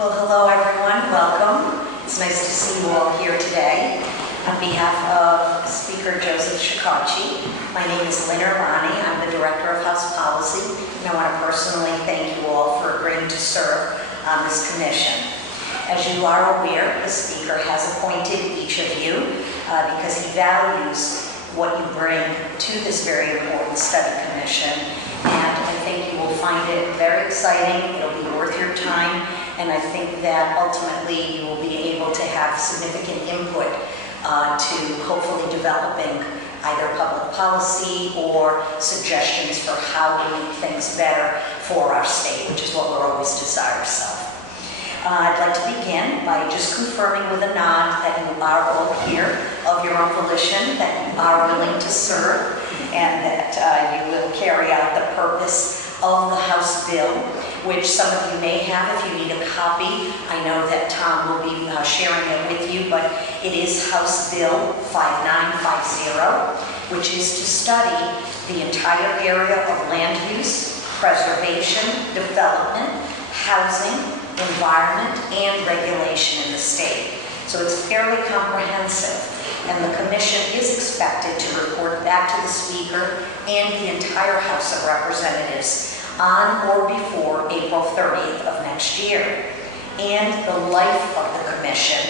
Well, hello everyone, welcome. It's nice to see you all here today. On behalf of Speaker Joseph Shekarchi, my name is Leonard. Ronnie. I'm the Director of House Policy, and I want to personally thank you all for agreeing to serve on this commission. As you are aware, the Speaker has appointed each of you because he values what you bring to this very important study commission, and I think you will find it very exciting. It'll be worth your time, and I think that ultimately you will be able to have significant input to hopefully developing either public policy or suggestions for how to make things better for our state, which is what we're always desirous of. I'd like to begin by just confirming with a nod that you are all here of your own volition, that you are willing to serve, and that you will carry out the purpose of the House bill, which some of you may have if you need a copy. I know that Tom will be sharing it with you, but it is House Bill 5950, which is to study the entire area of land use, preservation, development, housing, environment, and regulation in the state. So it's fairly comprehensive, and the Commission is expected to report back to the Speaker and the entire House of Representatives on or before April 30th of next year. And the life of the Commission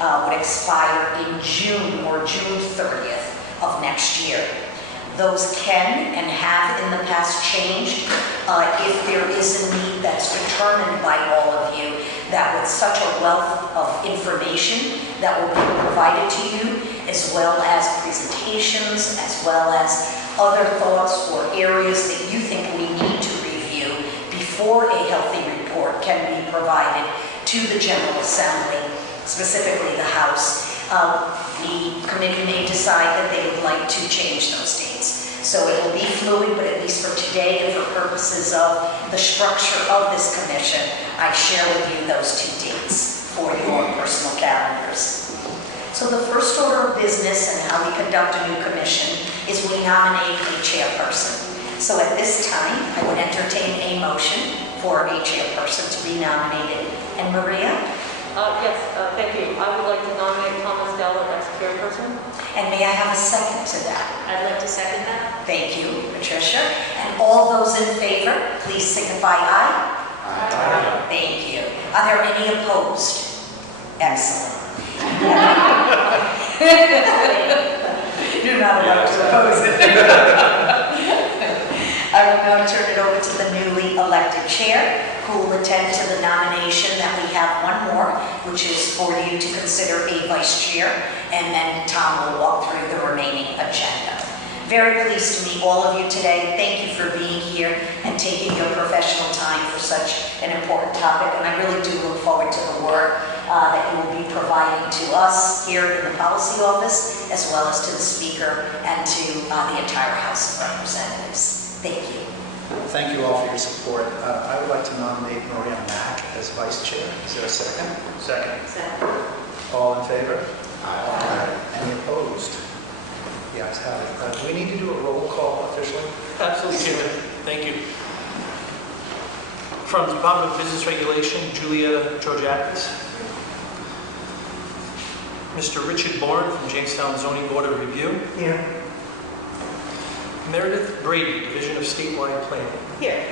would expire in June or June 30th of next year. Those can and have in the past changed if there is a need that's determined by all of you, that with such a wealth of information that will be provided to you, as well as presentations, as well as other thoughts or areas that you think we need to review before a healthy report can be provided to the General Assembly, specifically the House. The committee may decide that they would like to change those dates. So it will be fluid, but at least for today and for purposes of the structure of this commission, I share with you those two dates for your personal calendars. So the first order of business and how we conduct a new commission is we nominate a chairperson. So at this time, I would entertain a motion for a chairperson to be nominated. And Maria? Yes, thank you. I would like to nominate Thomas Stella as chairperson. And may I have a second to that? I'd like to second that. Thank you, Patricia. And all those in favor, please signify aye. Aye. Thank you. Are there any opposed? Excellent. You're not allowed to oppose it. I will now turn it over to the newly elected chair, who will attend to the nomination that we have one more, which is for you to consider a vice chair, and then Tom will walk through the remaining agenda. Very pleased to meet all of you today. Thank you for being here and taking your professional time for such an important topic, and I really do look forward to the work that you will be providing to us here in the policy office, as well as to the Speaker and to the entire House of Representatives. Thank you. Thank you all for your support. I would like to nominate Maria Mack as vice chair. Is there a second? Second. All in favor? Aye. Any opposed? The ayes have it. Do we need to do a roll call officially? Absolutely, Chairman. Thank you. From the Department of Business Regulation, Julietta Georgiakis. Mr. Richard Bourne from Jamestown Zoning Board of Review. Here. Meredith Brady, Division of Statewide Planning. Here.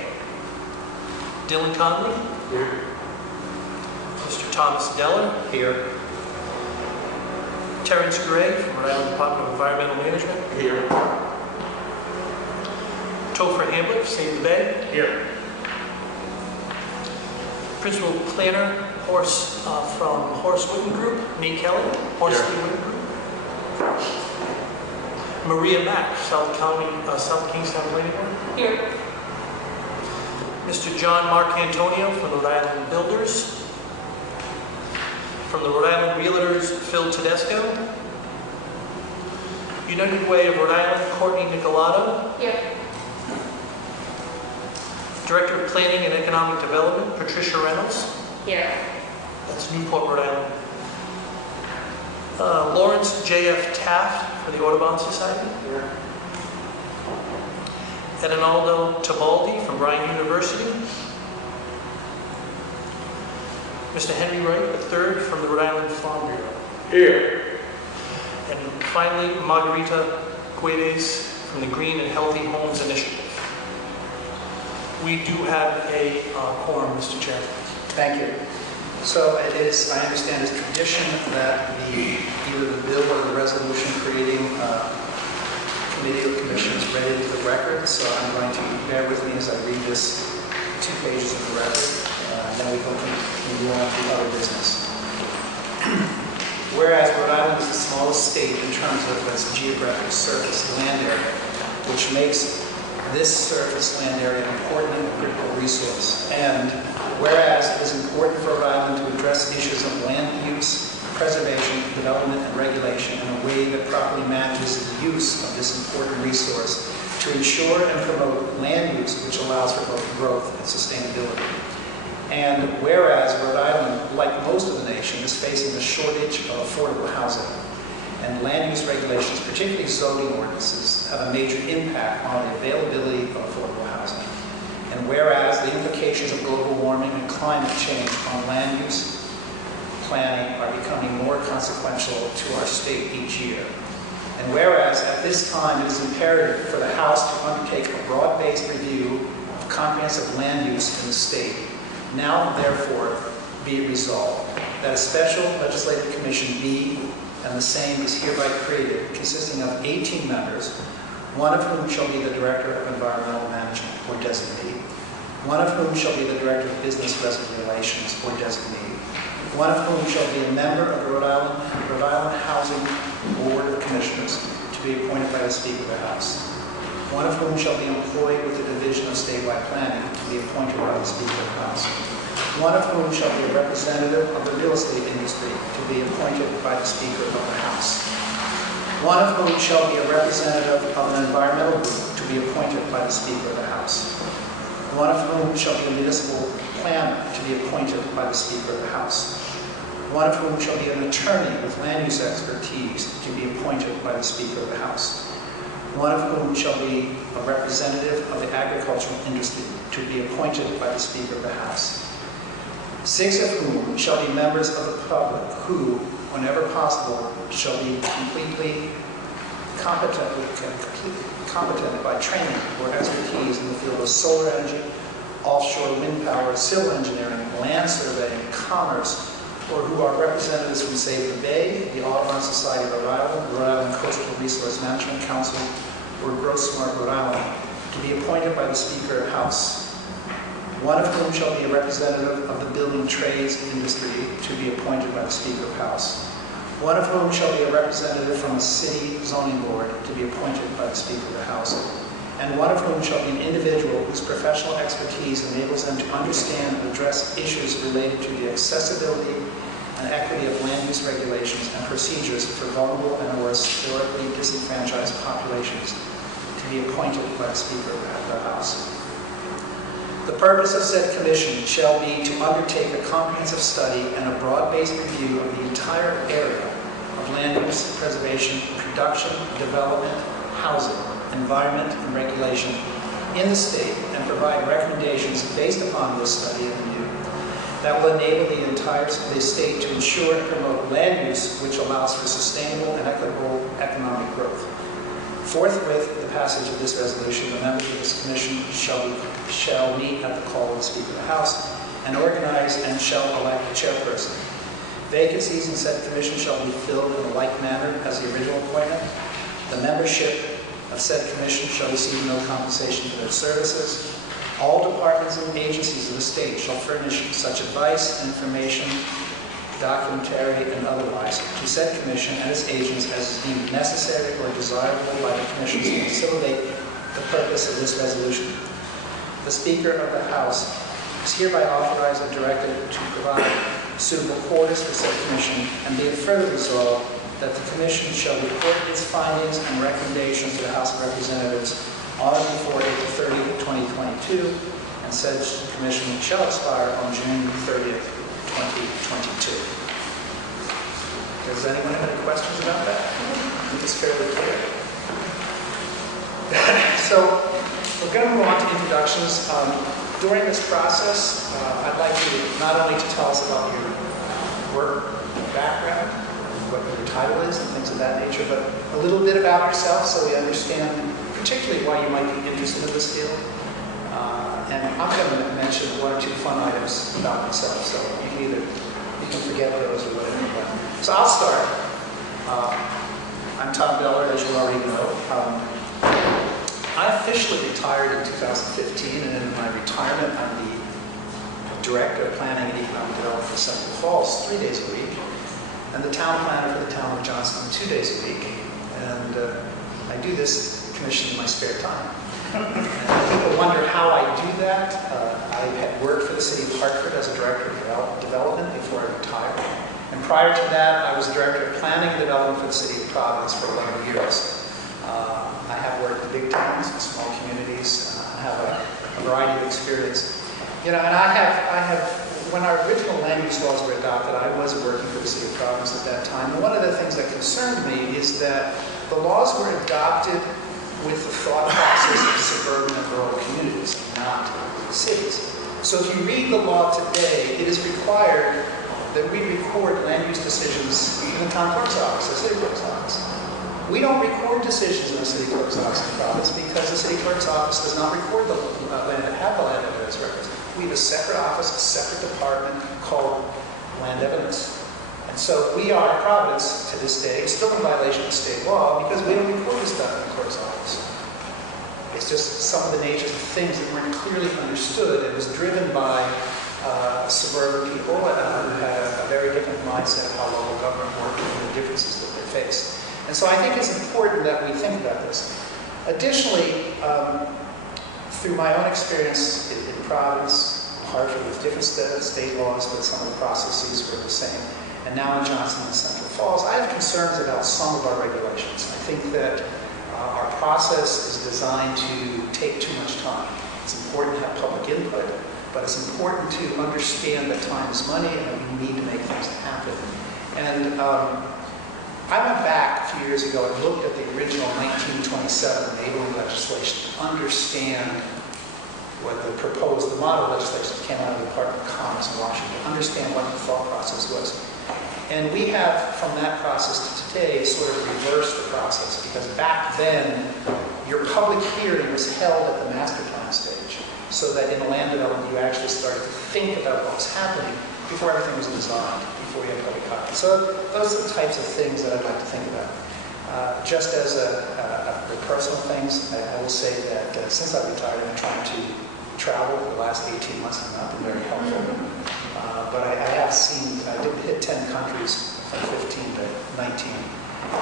Dylan Conley. Here. Mr. Thomas Stella. Here. Terrence Gray from Rhode Island Department of Environmental Management. Here. Topher Hamlet, Save the Bay. Here. Principal Planner from Horace Witten Group, Nate Kelly. Horace Witten Group. Maria Mack, South Kingstown Planning Board. Here. Mr. John Mark Antonio from the Rhode Island Builders. From the Rhode Island Realtors, Phil Tedesco. United Way of Rhode Island, Courtney Nicolato. Here. Director of Planning and Economic Development, Patricia Reynolds. Here. That's Newport, Rhode Island. Lawrence J.F. Taft for the Audubon Society. Here. Edinaldo Tabaldi from Bryan University. Mr. Henry Wright III from the Rhode Island Farm Bureau. Here. And finally, Margarita Guedes from the Green and Healthy Homes Initiative. We do have a quorum, Mr. Chairman. Thank you. So it is, I understand, it's tradition that either the bill or the resolution creating committee or commission is read into the record. So I'm going to bear with me as I read this 2 pages of the record, and then we can continue on to other business. Whereas Rhode Island is the smallest state in terms of its geographic surface land area, which makes this surface land area an important and critical resource. And whereas it is important for Rhode Island to address issues of land use, preservation, development, and regulation in a way that properly manages the use of this important resource to ensure and promote land use which allows for both growth and sustainability. And whereas Rhode Island, like most of the nation, is facing a shortage of affordable housing, and land use regulations, particularly zoning ordinances, have a major impact on the availability of affordable housing. And whereas the implications of global warming and climate change on land use planning are becoming more consequential to our state each year. And whereas at this time it is imperative for the House to undertake a broad-based review of comprehensive land use in the state, now therefore be it resolved that a special legislative commission be and the same is hereby created, consisting of 18 members, one of whom shall be the Director of Environmental Management or designee, one of whom shall be the Director of Business Relations or designee, one of whom shall be a member of the Rhode Island Housing Board of Commissioners to be appointed by the Speaker of the House, one of whom shall be employed with the Division of Statewide Planning to be appointed by the Speaker of the House, one of whom shall be a representative of the real estate industry to be appointed by the Speaker of the House, one of whom shall be a representative of an environmental group to be appointed by the Speaker of the House, one of whom shall be a municipal planner to be appointed by the Speaker of the House, one of whom shall be an attorney with land use expertise to be appointed by the Speaker of the House, one of whom shall be a representative of the agricultural industry to be appointed by the Speaker of the House, 6 of whom shall be members of the public who, whenever possible, shall be completely competent by training or expertise in the field of solar energy, offshore wind power, civil engineering, land surveying, commerce, or who are representatives from Save the Bay, the Audubon Society of Rhode Island, Rhode Island Coastal Resource Management Council, or Gross Smart Rhode Island, to be appointed by the Speaker of the House, one of whom shall be a representative of the building trades industry to be appointed by the Speaker of the House, one of whom shall be a representative from a city zoning board to be appointed by the Speaker of the House, and one of whom shall be an individual whose professional expertise enables them to understand and address issues related to the accessibility and equity of land use regulations and procedures for vulnerable and or historically disenfranchised populations to be appointed by the Speaker of the House. The purpose of said commission shall be to undertake a comprehensive study and a broad-based review of the entire area of land use, preservation, production, development, housing, environment, and regulation in the state and provide recommendations based upon this study and review that will enable the state to ensure and promote land use which allows for sustainable and equitable economic growth. Forthwith the passage of this resolution, the members of this commission shall meet at the call of the Speaker of the House and organize and shall elect a chairperson. Vacancies in said commission shall be filled in a like manner as the original appointment. The membership of said commission shall receive no compensation for their services. All departments and agencies of the state shall furnish such advice, information, documentary, and otherwise to said commission and its agents as is deemed necessary or desirable by the commission to facilitate the purpose of this resolution. The Speaker of the House is hereby authorized and directed to provide suitable quarters for said commission, and be it further resolved that the commission shall report its findings and recommendations to the House of Representatives on or before April 30th, 2022, and said commission shall expire on June 30th, 2022. Does anyone have any questions about that? I think it's fairly clear. So we're going to move on to introductions. During this process, I'd like you not only to tell us about your work background, what your title is, and things of that nature, but a little bit about yourself so we understand particularly why you might be interested in this field. And I'm going to mention one or two fun items about myself, so you can forget those or whatever. So I'll start. I'm Tom Stella, as you already know. I officially retired in 2015, and in my retirement, I'm the Director of Planning and Economic Development for Central Falls 3 days a week, and the Town Planner for the Town of Johnston 2 days a week. And I do this commission in my spare time. And people wonder how I do that. I had worked for the City of Hartford as a Director of Development before I retired. And prior to that, I was Director of Planning and Development for the City of Providence for 11 years. I have worked in big towns and small communities. I have a variety of experience. You know, and I have, when our original land use laws were adopted, I was working for the City of Providence at that time. And one of the things that concerned me is that the laws were adopted with the thought process of suburban and rural communities, not cities. So if you read the law today, it is required that we record land use decisions in the town clerk's office, the city clerk's office. We don't record decisions in the city clerk's office in Providence because the city clerk's office does not record the land and have the land evidence records. We have a separate office, a separate department called land evidence. And so we are, Providence, to this day, still in violation of state law because we don't record this stuff in the clerk's office. It's just some of the natures of things that weren't clearly understood. It was driven by suburban people who had a very different mindset of how local government worked and the differences that they face. And so I think it's important that we think about this. Additionally, through my own experience in Providence, Hartford with different state laws, but some of the processes were the same, and now in Johnston and Central Falls, I have concerns about some of our regulations. I think that our process is designed to take too much time. It's important to have public input, but it's important to understand that time is money and that we need to make things happen. And I went back a few years ago and looked at the original 1927 enabling legislation to understand what the model legislation that came out of the Department of Commerce in Washington, to understand what the thought process was. And we have, from that process to today, sort of reversed the process, because back then, your public hearing was held at the master plan stage, so that in the land development, you actually started to think about what was happening before everything was designed, before you had public comment. So those are the types of things that I'd like to think about. Just as personal things, I will say that since I've retired, I've been trying to travel for the last 18 months and not been very helpful. But I have seen, I did hit 10 countries from 15 to 19.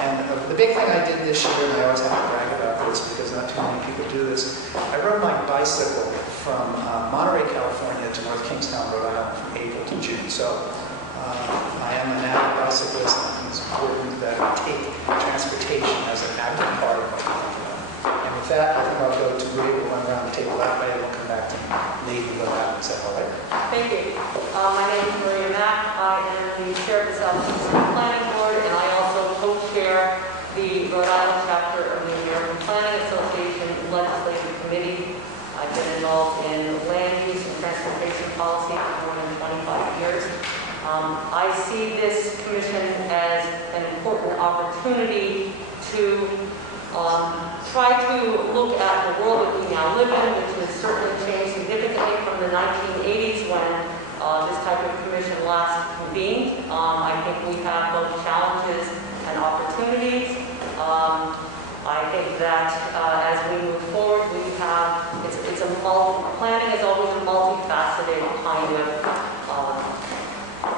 And the big thing I did this year, and I always have to brag about this because not too many people do this, I rode my bicycle from Monterey, California to North Kingstown, Rhode Island from April to June. So I am an avid bicyclist, and it's important that I take transportation as an active part of my life. And with that, I think I'll go to Maria, we'll run around the table that way, and we'll come back to Nate and go back and say, all right. Thank you. My name is Maria Mack. I am the chair of the Southeast Planning Board, and I also co-chair the Rhode Island Chapter of the American Planning Association Legislative Committee. I've been involved in land use and transportation policy for more than 25 years. I see this commission as an important opportunity to try to look at the world that we now live in, which has certainly changed significantly from the 1980s when this type of commission last convened. I think we have both challenges and opportunities. I think that as we move forward, we have, planning is always a multifaceted kind of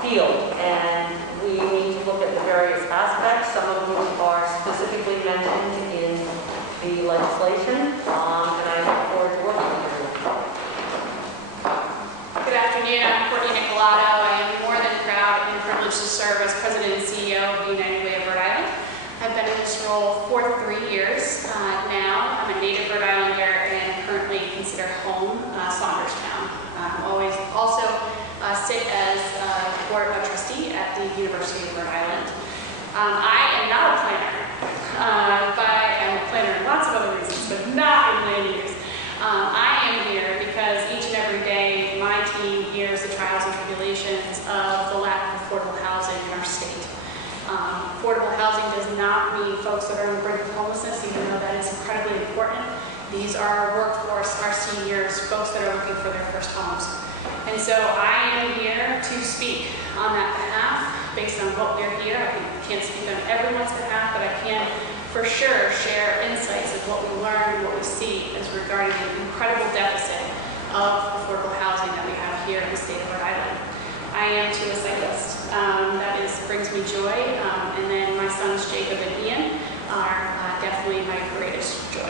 field, and we need to look at the various aspects, some of which are specifically mentioned in the legislation, and I look forward to working with everyone. Good afternoon, I'm Courtney Nicolato. I am more than proud and privileged to serve as President and CEO of the United Way of Rhode Island. I've been in this role for 3 years now. I'm a native Rhode Islander and currently consider home Saunderstown. I also sit as a board trustee at the University of Rhode Island. I am not a planner, but I'm a planner in lots of other reasons, but not in land use. I am here because each and every day housing does not mean folks that are on the brink of homelessness, even though that is incredibly important. These are our workforce, our seniors, folks that are looking for their first homes. And so I am here to speak on that behalf based on what we're here. I can't speak on everyone's behalf, but I can for sure share insights of what we learn and what we see as regarding the incredible deficit of affordable housing that we have here in the state of Rhode Island. I am too a cyclist. That brings me joy. And then my sons Jacob and Ian are definitely my greatest joy.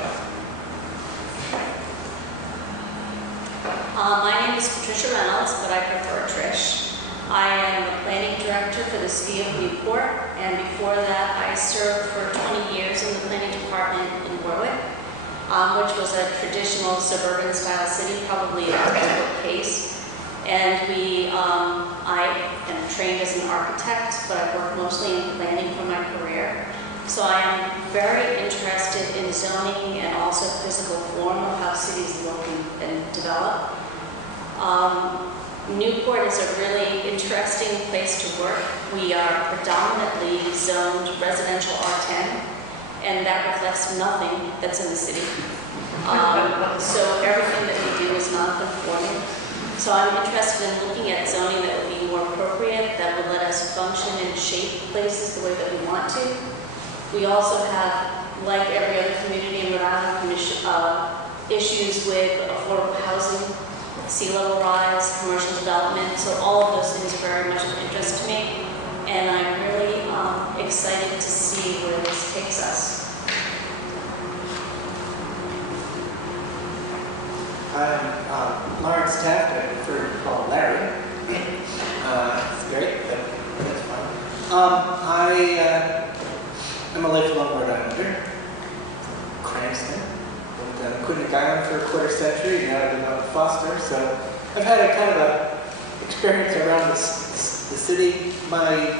My name is Patricia Reynolds, but I prefer Trish. I am the planning director for the city of Newport, and before that I served for 20 years in the planning department in Warwick, which was a traditional suburban style city, probably a typical case. And I am trained as an architect, but I work mostly in planning for my career. So I am very interested in zoning and also physical form of how cities look and develop. Newport is a really interesting place to work. We are predominantly zoned residential R10, and that reflects nothing that's in the city. So everything that we do is non-conforming. So I'm interested in looking at zoning that would be more appropriate, that would let us function and shape places the way that we want to. We also have, like every other community in Rhode Island Commission, issues with affordable housing, sea level rise, commercial development. So all of those things are very much of interest to me, and I'm really excited to see where this takes us. I'm Lawrence Taft. I prefer to call Larry. It's great, but that's fine. I'm a lifelong Rhode Islander, Cranston. Lived on Quinnipiac Island for a quarter century, now I live out in Foster. So I've had a kind of a experience around the city. My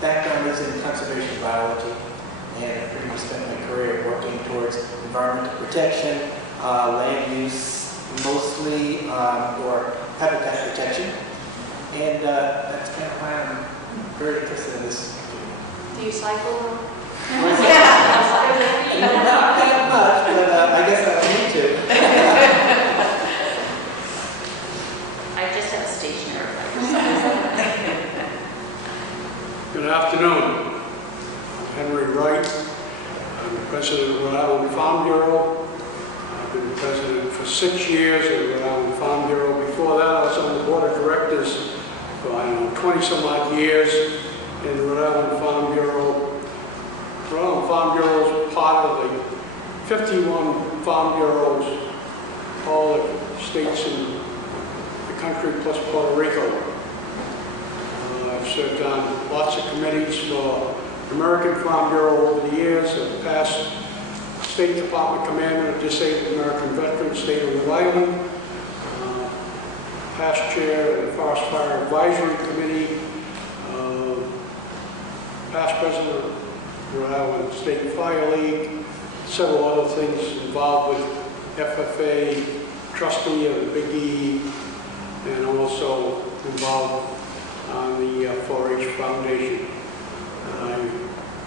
background is in conservation biology, and I pretty much spent my career working towards environmental protection, land use mostly, or habitat protection. And that's kind of why I'm very interested in this. Do you cycle? Not that much, but I guess I don't need to. I just have a stationary bike. Good afternoon. I'm Henry Wright. I'm the president of the Rhode Island Farm Bureau. I've been president for 6 years of the Rhode Island Farm Bureau. Before that, I was on the board of directors for, 20-some odd years in the Rhode Island Farm Bureau. The Rhode Island Farm Bureau is part of the 51 farm bureaus, all the states in the country plus Puerto Rico. I've served on lots of committees for American Farm Bureau over the years. I've passed State Department Commander of Disabled American Veterans, State of Rhode Island. Past chair of the Forest Fire Advisory Committee. Past president of Rhode Island State Fire League. Several other things involved with FFA, trustee of the Big E, and also involved on the 4-H Foundation. I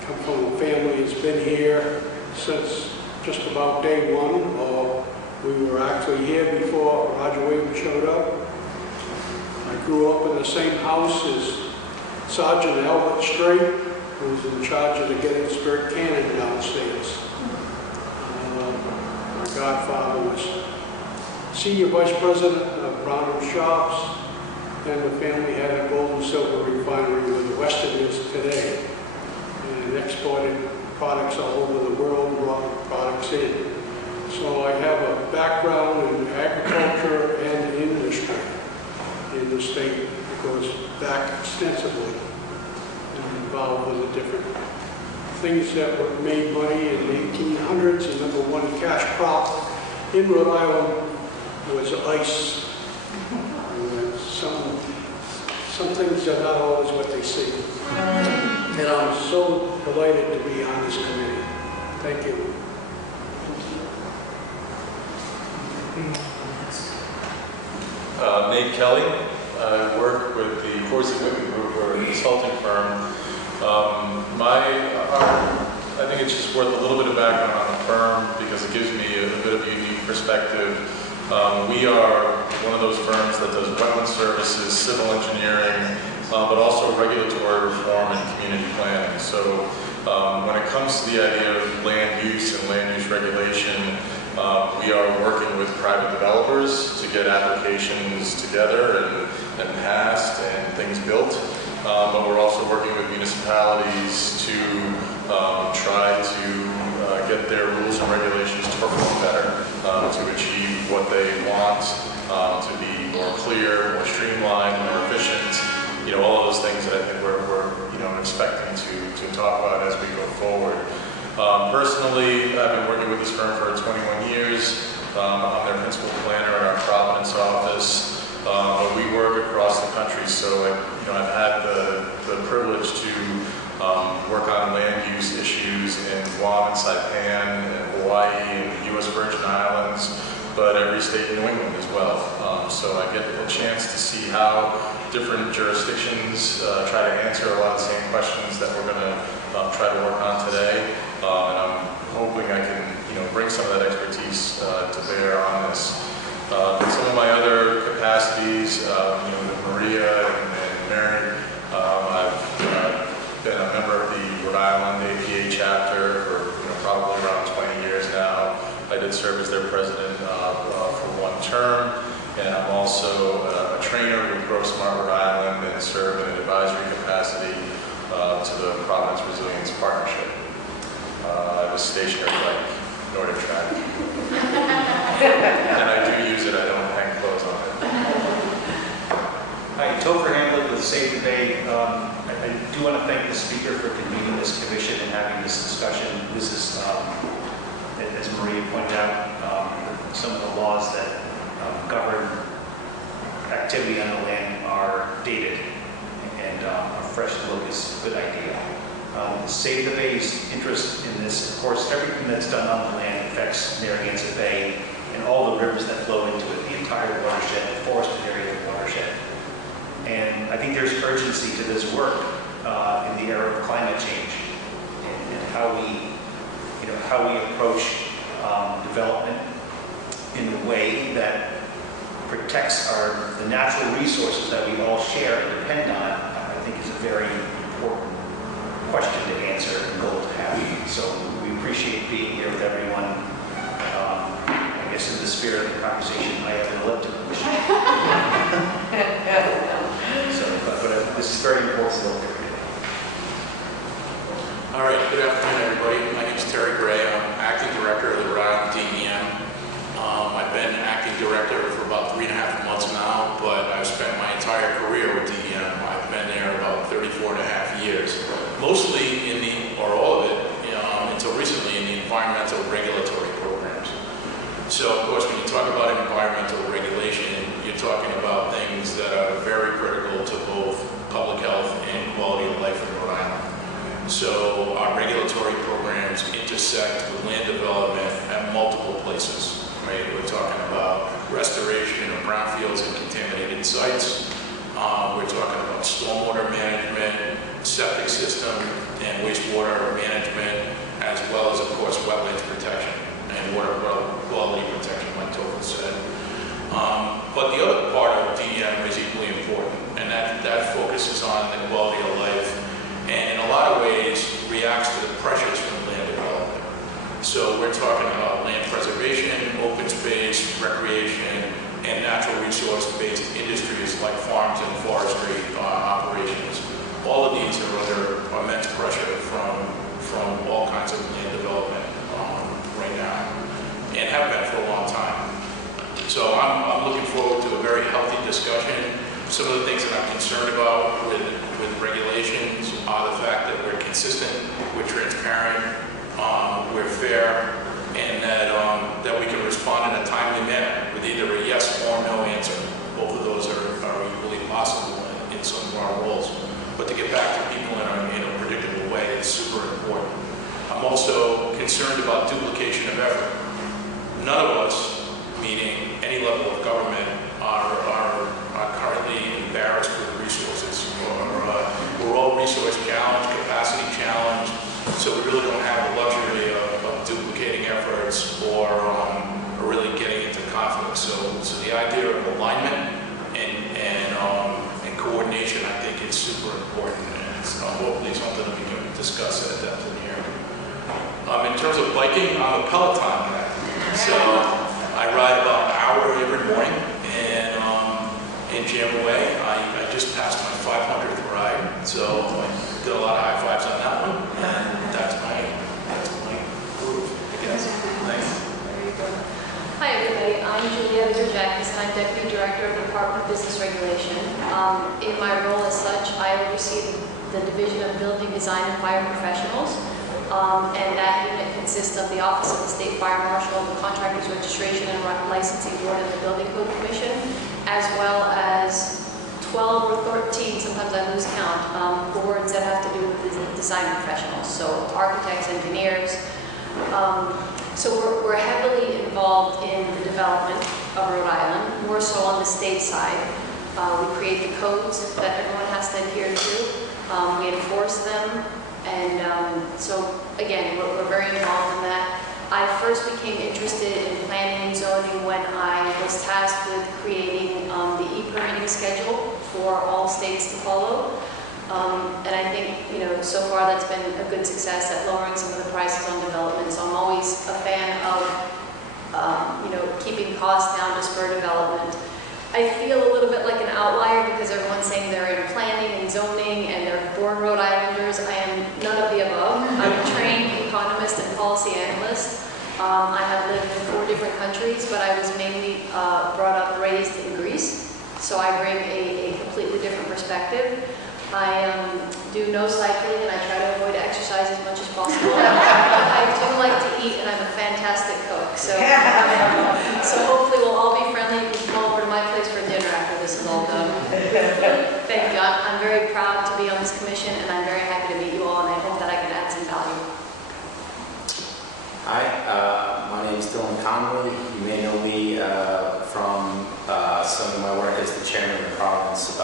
come from a family that's been here since just about day one, or we were actually here before Roger Williams showed up. I grew up in the same house as Sergeant Albert Strait, who was in charge of the Gettysburg Cannon downstairs. My godfather was senior vice president of Brown & Shops, and the family had a gold and silver refinery where the Western is today, and exported products all over the world, brought products in. So I have a background in agriculture and industry in the state. It goes back extensively and involved with the different things that were made money in the 1800s. The number one cash crop in Rhode Island was ice. Some things are not always what they seem. And I'm so delighted to be on this committee. Thank you. Nate Kelly. I work with the Corsi Whitman Group, we're a consulting firm I think it's just worth a little bit of background on the firm because it gives me a bit of a unique perspective. We are one of those firms that does wetland services, civil engineering, but also regulatory reform and community planning. So when it comes to the idea of land use and land use regulation, we are working with private developers to get applications together and passed and things built. But we're also working with municipalities to try to get their rules and regulations to perform better, to achieve what they want, to be more clear, more streamlined, more efficient. You know, all of those things that I think we're expecting to talk about as we go forward. Personally, I've been working with this firm for 21 years. I'm their principal planner in our Providence office. But we work across the country, so I've had the privilege to work on land use issues in Guam and Saipan, and Hawaii, and the U.S. Virgin Islands, but every state in New England as well. So I get a chance to see how different jurisdictions try to answer a lot of the same questions that we're going to try to work on today. And I'm hoping I can bring some of that expertise to bear on this. Some of my other capacities, with Maria and Mary, I've been a member of the Rhode Island APA chapter for probably around 20 years now. I did serve as their president for one term, and I'm also a trainer with Grow Smart Rhode Island and serve in an advisory capacity to the Providence Resilience Partnership. I was stationary like Nordic track. And I do use it, I don't hang clothes on it. Hi, Topher Hamlet with Save the Bay. I do want to thank the Speaker for convening this commission and having this discussion. This is, as Maria pointed out, some of the laws that govern activity on the land are dated, and a fresh look is a good idea. Save the Bay's interest in this, of course, everything that's done on the land affects Narragansett Bay and all the rivers that flow into it, the entire watershed, the forested area of the watershed. And I think there's urgency to this work in the era of climate change and how we approach development in a way that protects the natural resources that we all share and depend on. I think is a very important question to answer and goal to have. So we appreciate being here with everyone. I guess in the spirit of the conversation, I have an elliptical question. But this is very important work. All right, good afternoon, everybody. My name is Terry Gray. I'm acting director of the Rhode Island DEM. I've been acting director for about 3.5 months now, but I've spent my entire career with DEM. I've been there about 34.5 years, mostly or all of it, until recently, in the environmental regulatory programs. So, of course, when you talk about environmental regulation, you're talking about things that are very critical to both public health and quality of life in Rhode Island. So, our regulatory programs intersect with land development at multiple places. Right? We're talking about restoration of brownfields and contaminated sites. We're talking about stormwater management, septic system, and wastewater management, as well as, of course, wetlands protection and water quality protection, like Topher said. But the other part of DEM is equally important, and that focuses on the quality of life, and in a lot of ways reacts to the pressures from land development. So we're talking about land preservation, open space, recreation, and natural resource-based industries like farms and forestry operations. All of these are under immense pressure from all kinds of land development right now, and have been for a long time. So I'm looking forward to a very healthy discussion. Some of the things that I'm concerned about with regulations are the fact that we're consistent, we're transparent, we're fair, and that we can respond in a timely manner with either a yes or no answer. Both of those are equally possible in some of our roles. But to get back to people in a predictable way is super important. I'm also concerned about duplication of effort. None of us, meaning any level of government, are currently embarrassed with resources, or we're all resource challenge, capacity challenge, so we really don't have the luxury of duplicating efforts or really getting into conflict. So the idea of alignment and coordination, I think, is super important, and it's hopefully something that we can discuss at depth in here. In terms of biking, I'm a Peloton guy, so I ride about an hour every morning and jam away. I just passed my 500th ride, so I did a lot of high fives on that one, and that's my groove, I guess. Thanks. Hi everybody, I'm Julia Vizer-Jackis, and I'm Deputy Director of the Department of Business Regulation. In my role as such, I oversee the Division of Building Design and Fire Professionals, and that unit consists of the Office of the State Fire Marshal, the Contractors Registration and Licensing Board, and the Building Code Commission, as well as 12 or 13, sometimes I lose count, boards that have to do with the design professionals, so architects, engineers. So we're heavily involved in the development of Rhode Island, more so on the state side. We create the codes that everyone has to adhere to. We enforce them, and so again, we're very involved in that. I first became interested in planning and zoning when I was tasked with creating the e-permitting schedule for all states to follow. And I think, so far that's been a good success at lowering some of the prices on development. So I'm always a fan of, keeping costs down to spur development. I feel a little bit like an outlier because everyone's saying they're in planning and zoning and they're born Rhode Islanders. I am none of the above. I'm a trained economist and policy analyst. I have lived in 4 different countries, but I was mainly brought up, raised in Greece. So I bring a completely different perspective. I do no cycling and I try to avoid exercise as much as possible. I do like to eat and I'm a fantastic cook. So hopefully we'll all be friendly. You can come over to my place for dinner after this is all done. Thank you. I'm very proud to be on this commission and I'm very happy to meet you all, and I hope that I can add some value. Hi, my name is Dylan Conley. You may know me from some of my work as the chairman of the Providence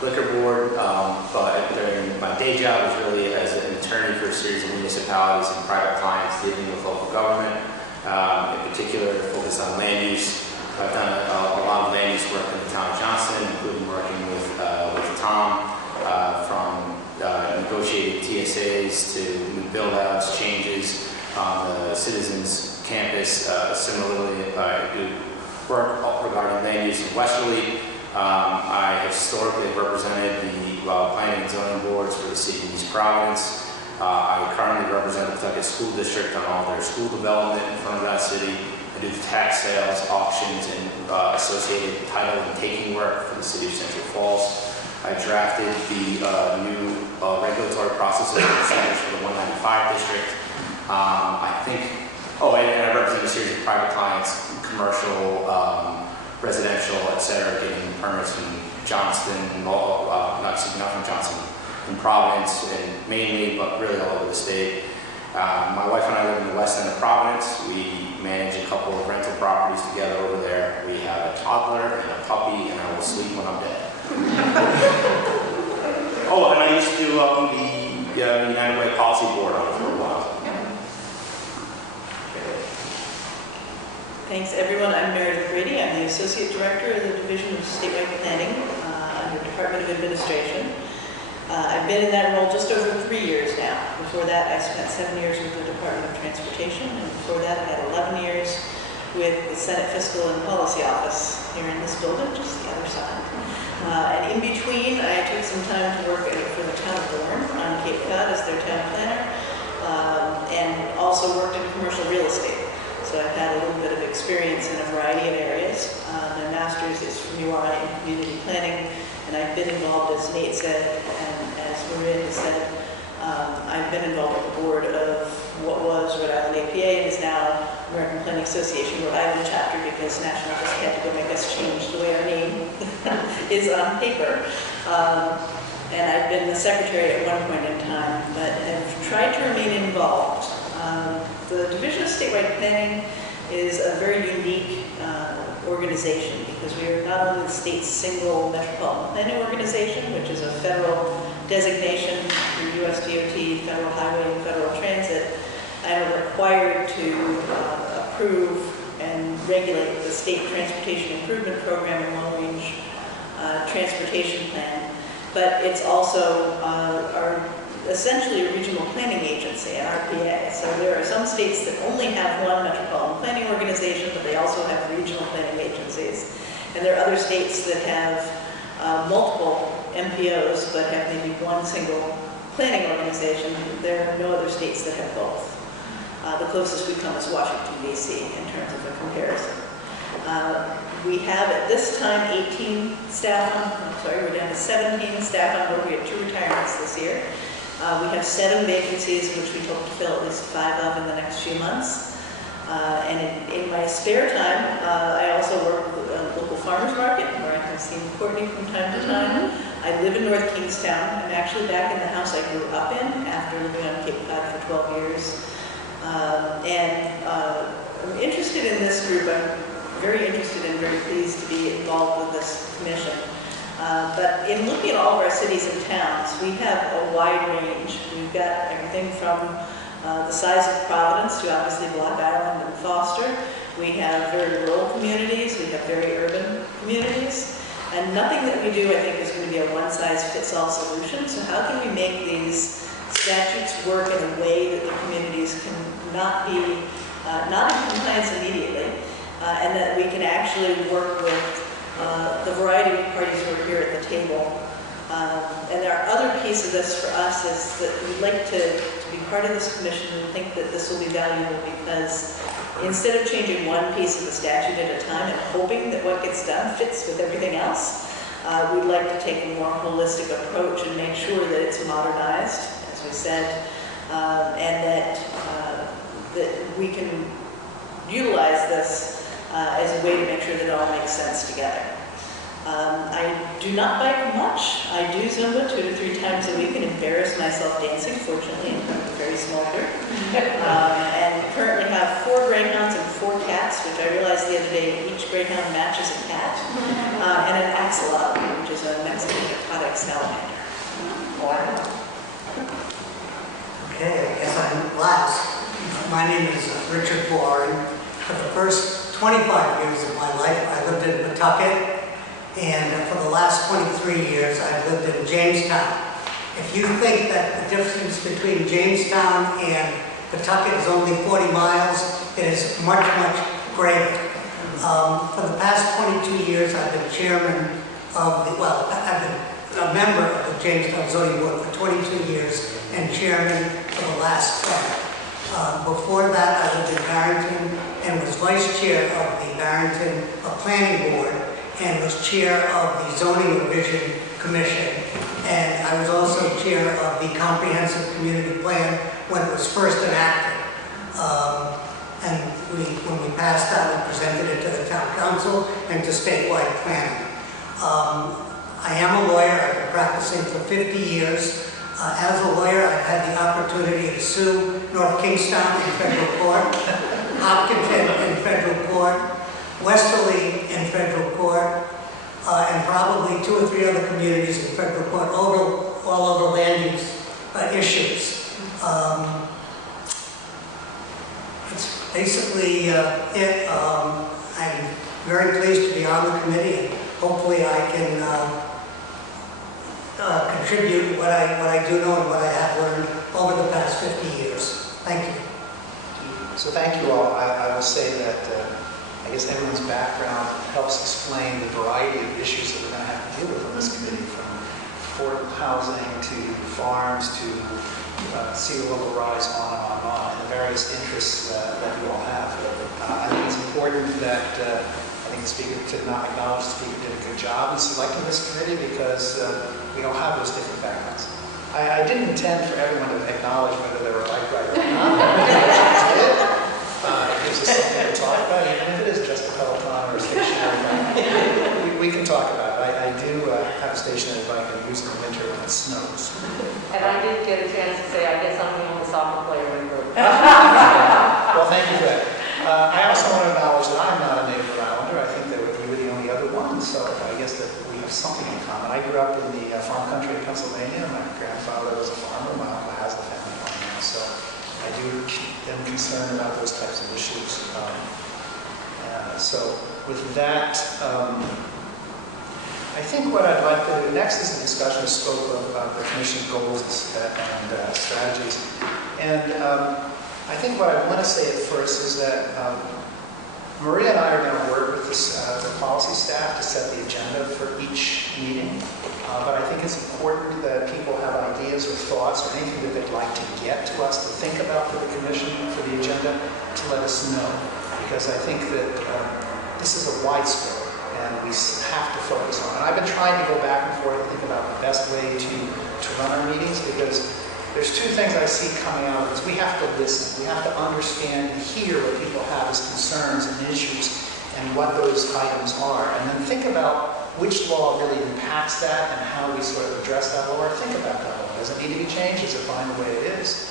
Liquor Board, but my day job is really as an attorney for a series of municipalities and private clients dealing with local government, in particular focused on land use. I've done a lot of land use work in the town of Johnston, including working with Tom from negotiating TSAs to new build-outs, changes on the Citizens campus. Similarly, I do work regarding land use in Westerly. I historically represented the planning and zoning boards for the city of East Providence. I currently represent the Pawtucket School District on all their school development in front of that city. I do the tax sales, auctions, and associated title and taking work for the city of Central Falls. I drafted the new regulatory processes and incentives for the 195 district. And I represent a series of private clients, commercial, residential, etc., getting permits from Johnston, not from Johnston, from Providence, and mainly, but really all over the state. My wife and I live in the west end of Providence. We manage a couple of rental properties together over there. We have a toddler and a puppy, and I will sleep when I'm dead. And I used to do the United Way Policy Board on it for a while. Thanks, everyone. I'm Meredith Brady. I'm the Associate Director of the Division of Statewide Planning under Department of Administration. I've been in that role just over 3 years now. Before that, I spent 7 years with the Department of Transportation, and before that, I had 11 years with the Senate Fiscal and Policy Office here in this building, just the other side. And in between, I took some time to work for the town of Bourne on Cape Cod as their town planner, and also worked in commercial real estate. So I've had a little bit of experience in a variety of areas. My master's is from UI in community planning, and I've been involved, as Nate said, and as Maria has said, I've been involved with the board of what was Rhode Island APA and is now American Planning Association Rhode Island Chapter, because National just had to go make us change the way our name is on paper. And I've been the secretary at one point in time, but have tried to remain involved. The Division of Statewide Planning is a very unique organization because we are not only the state's single metropolitan planning organization, which is a federal designation through USDOT, Federal Highway, and Federal Transit, and are required to approve and regulate the State Transportation Improvement Program and Long Range Transportation Plan. But it's also essentially a regional planning agency, an RPA. So there are some states that only have one metropolitan planning organization, but they also have regional planning agencies. And there are other states that have multiple MPOs, but have maybe one single planning organization. There are no other states that have both. The closest we come is Washington, D.C. in terms of a comparison. We have at this time 18 staff we're down to 17 staff on board. We had 2 retirements this year. We have 7 vacancies, which we hope to fill at least 5 of in the next few months. And in my spare time, I also work with a local farmers market, where I have seen Courtney from time to time. I live in North Kingstown. I'm actually back in the house I grew up in after living on Cape Cod for 12 years. I'm interested in this group. I'm very interested and very pleased to be involved with this commission. But in looking at all of our cities and towns, we have a wide range. We've got everything from the size of Providence to obviously Block Island and Foster. We have very rural communities. We have very urban communities. And nothing that we do, I think, is going to be a one-size-fits-all solution. So how can we make these statutes work in a way that the communities can not be not in compliance immediately, and that we can actually work with the variety of parties who are here at the table. And our other piece of this for us is that we'd like to be part of this commission and think that this will be valuable, because instead of changing one piece of the statute at a time and hoping that what gets done fits with everything else, we'd like to take a more holistic approach and make sure that it's modernized, as we said, and that we can utilize this as a way to make sure that it all makes sense together. I do not bike much. I do Zumba 2 to 3 times a week and embarrass myself dancing, fortunately, in front of a very small group. And currently have 4 greyhounds and 4 cats, which I realized the other day each greyhound matches a cat, and an axolotl, which is a Mexican aquatic salamander. Okay, I guess I'm last. My name is Richard Warren. For the first 25 years of my life, I lived in Pawtucket. And for the last 23 years, I've lived in Jamestown. If you think that the difference between Jamestown and Pawtucket is only 40 miles, it is much, much greater. For the past 22 years, I've been chairman of the, I've been a member of the Jamestown Zoning Board for 22 years and chairman for the last 10. Before that, I lived in Barrington and was vice chair of the Barrington Planning Board, and was chair of the Zoning Revision Commission. And I was also chair of the Comprehensive Community Plan when it was first enacted. And when we passed that, we presented it to the Town Council and to statewide planning. I am a lawyer. I've been practicing for 50 years. As a lawyer, I've had the opportunity to sue North Kingstown in federal court, Hopkinton in federal court, Westerly in federal court, and probably 2 or 3 other communities in federal court, all over land use issues. It's basically it. I'm very pleased to be on the committee, and hopefully I can contribute what I do know and what I have learned over the past 50 years. Thank you. So thank you all. I will say that I guess everyone's background helps explain the variety of issues that we're going to have to deal with on this committee, from affordable housing to farms to sea level rise, on and on and on, and the various interests that you all have. I think it's important that I think the Speaker did not acknowledge the Speaker did a good job in selecting this committee, because we all have those different backgrounds. I didn't intend for everyone to acknowledge whether they were bike rider or not. It gives us something to talk about, even if it is just a Peloton or a stationary bike. We can talk about it. I do have a stationary bike I use in the winter when it snows. And I did get a chance to say, I guess I'm the only soccer player in the group. Well, thank you for that. I also want to acknowledge that I'm not a native Rhode Islander. I think that you were the only other one, so I guess that we have something in common. I grew up in the farm country of Pennsylvania. My grandfather was a farmer, my uncle has the family farm now, so I do am concerned about those types of issues. So with that, I think what I'd like to do next is a discussion of scope of the Commission's goals and strategies. And I think what I want to say at first is that Maria and I are going to work with the policy staff to set the agenda for each meeting. But I think it's important that people have ideas or thoughts or anything that they'd like to get to us to think about for the Commission, for the agenda, to let us know. Because I think that this is a wide scope and we have to focus on it. And I've been trying to go back and forth and think about the best way to run our meetings, because there's two things I see coming out of this. We have to listen. We have to understand and hear what people have as concerns and issues and what those items are. And then think about which law really impacts that and how we sort of address that law, or think about that law. Does it need to be changed? Is it fine the way it is?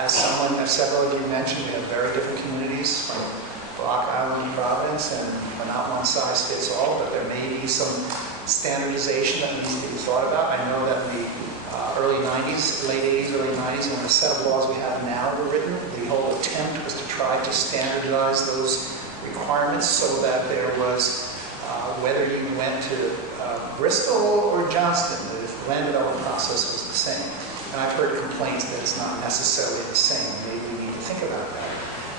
As several of you mentioned, we have very different communities from Rock Island and Providence, and we're not one size fits all, but there may be some standardization that needs to be thought about. I know that in the early 90s, late 80s, early 90s, when the set of laws we have now were written, the whole attempt was to try to standardize those requirements so that there was, whether you went to Bristol or Johnston, the land development process was the same. And I've heard complaints that it's not necessarily the same. Maybe we need to think about that.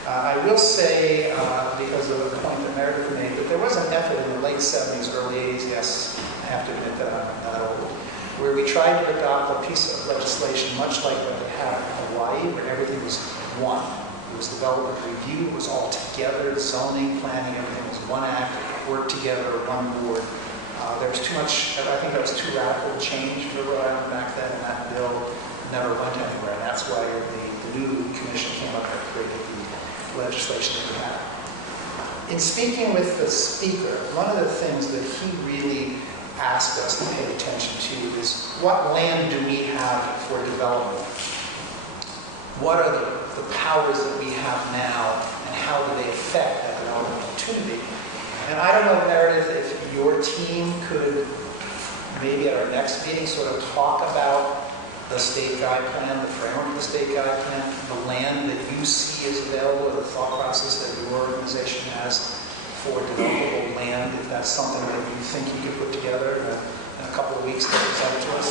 I will say, because of the point that Meredith made, that there was an effort in the late 70s, early 80s, yes, I have to admit that I'm not old, where we tried to adopt a piece of legislation much like what they have in Hawaii, where everything was one. It was development review, it was all together, zoning, planning, everything was one act, worked together, one board. There was too much, I think that was too radical a change for Rhode Island back then, and that bill never went anywhere, and that's why the new commission came up and created the legislation that we have. In speaking with the Speaker, one of the things that he really asked us to pay attention to is what land do we have for development? What are the powers that we have now, and how do they affect that development opportunity? And I don't know, Meredith, if your team could maybe at our next meeting sort of talk about the state guide plan, the framework of the state guide plan, the land that you see is available, or the thought process that your organization has for developable land, if that's something that you think you could put together in a couple of weeks to present to us.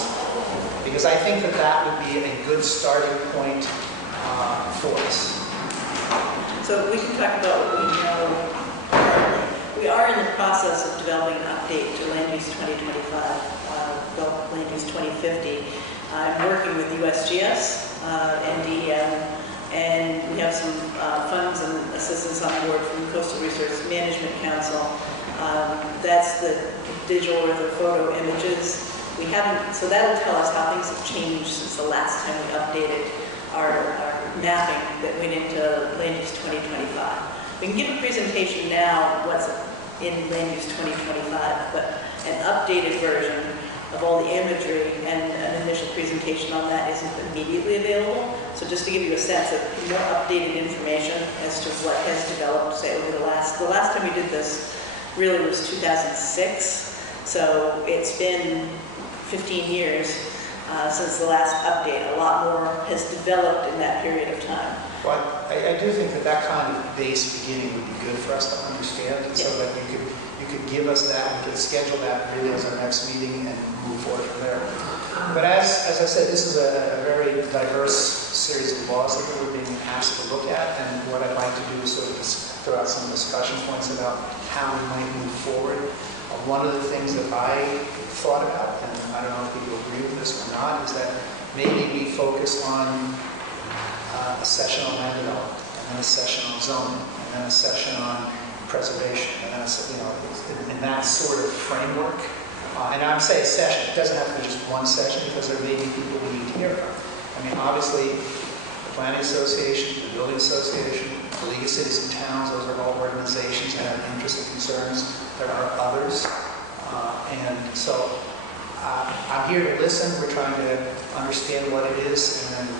Because I think that that would be a good starting point for us. So we can talk about what we know currently. We are in the process of developing an update to Land Use 2025, Land Use 2050. I'm working with USGS and DEM, and we have some funds and assistance on board from the Coastal Resource Management Council. That's the digital or the photo images. We haven't, so that'll tell us how things have changed since the last time we updated our mapping that went into Land Use 2025. We can give a presentation now what's in Land Use 2025, but an updated version of all the imagery and an initial presentation on that isn't immediately available. So just to give you a sense of more updated information as to what has developed, say, over the last time we did this really was 2006. So it's been 15 years since the last update. A lot more has developed in that period of time. Well, I do think that that kind of base beginning would be good for us to understand, so that you could give us that, we could schedule that really as our next meeting and move forward from there. But as I said, this is a very diverse series of laws that we're being asked to look at, and what I'd like to do is sort of just throw out some discussion points about how we might move forward. One of the things that I thought about, and I don't know if people agree with this or not, is that maybe we focus on a session on land development, and then a session on zoning, and then a session on preservation, and then in that sort of framework. And I'm saying a session, it doesn't have to be just one session, because there may be people we need to hear from. I mean, obviously, the Planning Association, the Building Association, the League of Cities and Towns, those are all organizations that have interests and concerns. There are others. And so I'm here to listen. We're trying to understand what it is, and then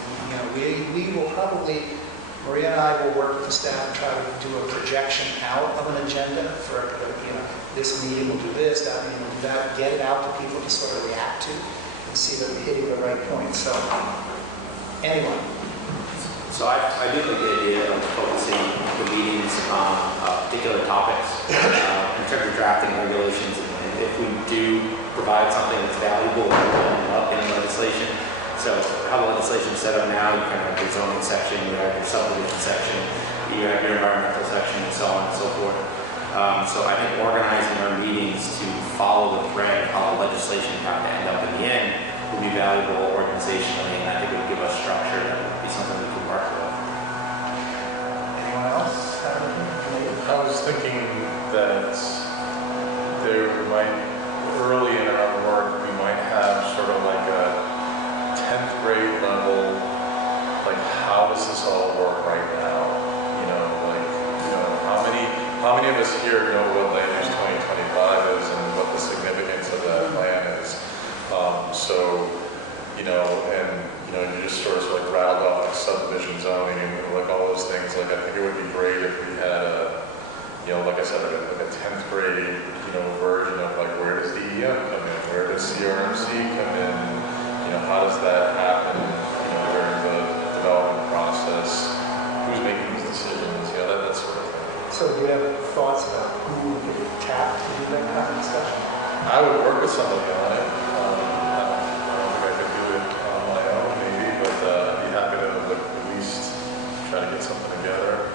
we will probably, Maria and I will work with the staff and try to do a projection out of an agenda for, this meeting will do this, that meeting will do that, get it out to people to sort of react to. see that we're hitting the right point. So, anyone? So I do like the idea of focusing the meetings on particular topics in terms of drafting regulations. And if we do provide something that's valuable, we'll end up in legislation. So how the legislation is set up now, you kind of have your zoning section, you have your subdivision section, you have your environmental section, and so on and so forth. So I think organizing our meetings to follow the thread of how the legislation got to end up in the end would be valuable organizationally, and I think it would give us structure that would be something we could work with. Anyone else? I was thinking that there might, early in our work, we might have sort of like a 10th grade level, like how does this all work right now? You know, like, you know, how many of us here know what Land Use 2025 is and what the significance of that plan is? So, you know, and, you know, you just sort of like rattled off like subdivision zoning and like all those things. Like, I think it would be great if we had a, you know, like I said, like a 10th grade, you know, version of like, where does DEM come in? Where does CRMC come in? You know, how does that happen, you know, during the development process? Who's making these decisions? You know, that sort of thing. So do you have thoughts about who we could tap to do that kind of discussion? I would work with somebody on it. I don't think I could do it on my own, maybe, but I'd be happy to like, at least try to get something together.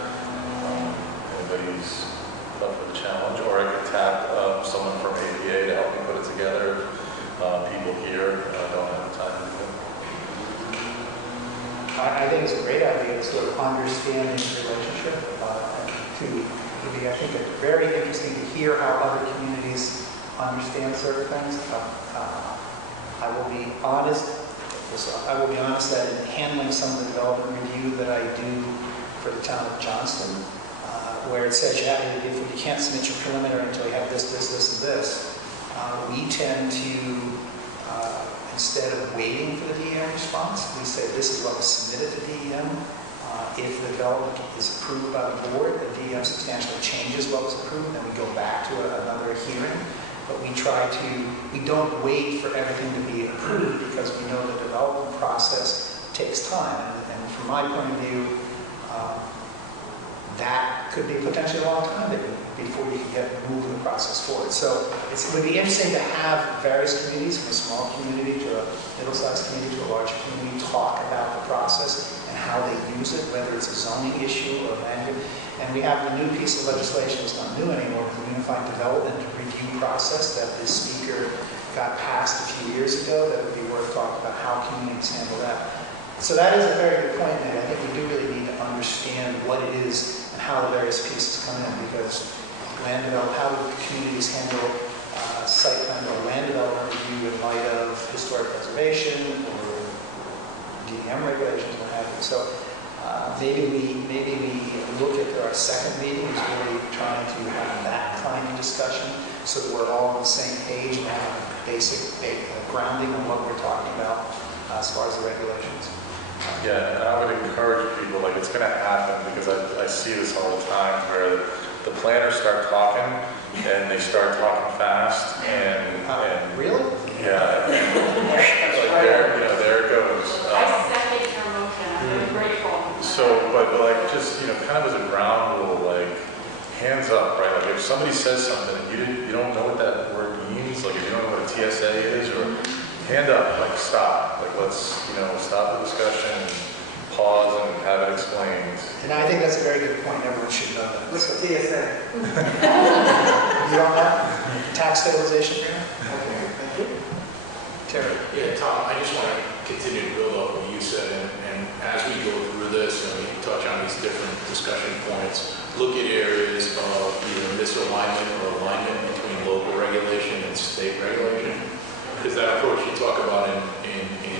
Anybody's up for the challenge, or I could tap someone from APA to help me put it together. People here don't have the time to do it. I think it's a great idea to sort of understand this relationship. I think it's very interesting to hear how other communities understand certain things. I will be honest that in handling some of the development review that I do for the town of Johnston, where it says if you can't submit your preliminary until you have this, and this, we tend to, instead of waiting for the DEM response, we say this is what was submitted to DEM. If the development is approved by the board, the DEM substantially changes what was approved, then we go back to another hearing. But we don't wait for everything to be approved because we know the development process takes time. And from my point of view, that could be potentially a long time before you can get moving the process forward. So it would be interesting to have various communities, from a small community to a middle-sized community to a larger community, talk about the process and how they use it, whether it's a zoning issue or land use. And we have the new piece of legislation, it's not new anymore, the Unified Development Review process that the Speaker got passed a few years ago. That would be worth talking about how communities handle that. So that is a very good point, and I think we do really need to understand what it is and how the various pieces come in, because land development, how do communities handle site plan or land development review in light of historic preservation or DEM regulations, what have you. So maybe we look at our second meeting is really trying to have that kind of discussion so that we're all on the same page and have a basic grounding on what we're talking about as far as the regulations. Yeah, and I would encourage people, like it's going to happen because I see this all the time where the planners start talking and they start talking fast and really? Yeah. Like there it goes. I second your motion. I'm very grateful. So, but like just, kind of as a ground rule, like hands up, right? Like if somebody says something and you don't know what that word means, like if you don't know what a TSA is or hand up, like stop. Like let's, stop the discussion, pause and have it explained. And I think that's a very good point. Everyone should know that. What's the TSA? You don't know? Tax stabilization agreement? Okay, thank you. Terry. Yeah, Tom, I just want to continue to build off what you said, and as we go through this, we touch on these different discussion points, look at areas of either misalignment or alignment between local regulation and state regulation. Because that approach you talk about in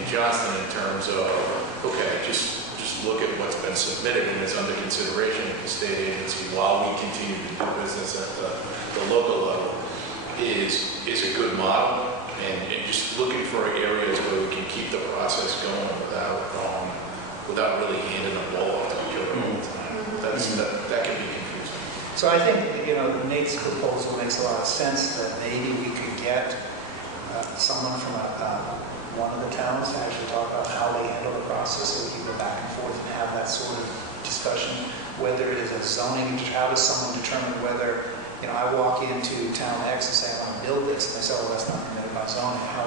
Johnston in terms of, okay, just look at what's been submitted and is under consideration at the state agency while we continue to do business at the local level is a good model. And just looking for areas where we can keep the process going without really handing the ball off to each other all the time. That can be confusing. So I think, Nate's proposal makes a lot of sense that maybe we could get someone from a one of the towns to actually talk about how they handle the process, so we can go back and forth and have that sort of discussion. Whether it is a zoning, how does someone determine whether, I walk into town X and say, I want to build this, and they say, well, that's not permitted by zoning, how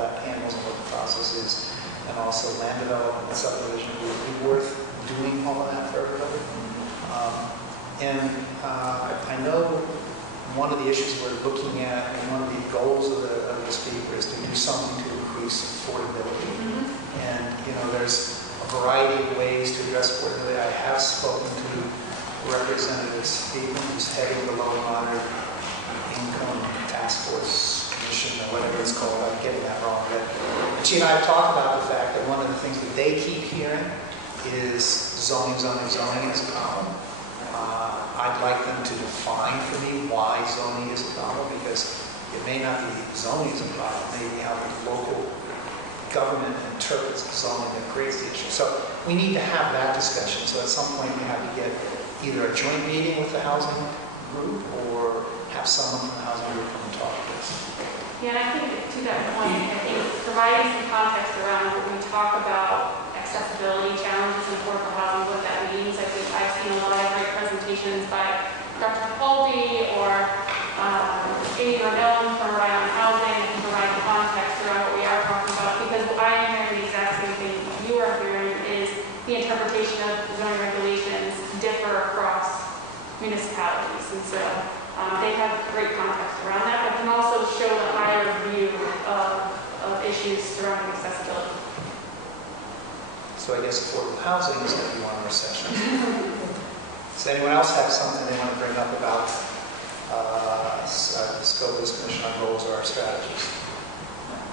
that handles and what the process is. And also land development and subdivision, would it be worth doing all of that for everybody? I know one of the issues we're looking at, and one of the goals of the speaker is to do something to increase affordability. And, there's a variety of ways to address affordability. I have spoken to Representative Speaker, who's heading the low and moderate income task force commission, or whatever it's called. I'm getting that wrong. But she and I have talked about the fact that one of the things that they keep hearing is zoning is a problem. I'd like them to define for me why zoning is a problem, because it may not be zoning is a problem, maybe how the local government interprets the zoning that creates the issue. So we need to have that discussion. So at some point we have to get either a joint meeting with the housing group or have someone from the housing group come and talk to us. Yeah, and I think to that point, I think providing some context around when we talk about accessibility challenges in affordable housing, what that means. I think I've seen a lot of great presentations by Dr. Capaldi or Amy Rodone from Rhode Island Housing and provide context around what we are talking about, because what I am hearing the exact same thing you are hearing is the interpretation of zoning regulations differ across municipalities. And so they have great context around that, but can also show the higher view of issues surrounding accessibility. So I guess affordable housing is going to be one of our sessions. Does anyone else have something they want to bring up about the scope of this commission, our goals, or our strategies?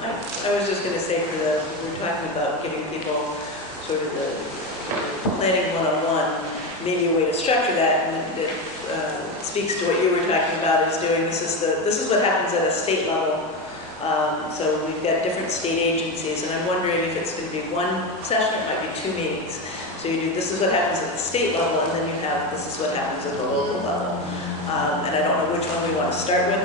I was just going to say, we're talking about giving people sort of the planning 101, maybe a way to structure that, and it speaks to what you were talking about is doing. This is what happens at a state level. So we've got different state agencies, and I'm wondering if it's going to be one session, it might be 2 meetings. So you do, this is what happens at the state level, and then you have, this is what happens at the local level. And I don't know which one we want to start with,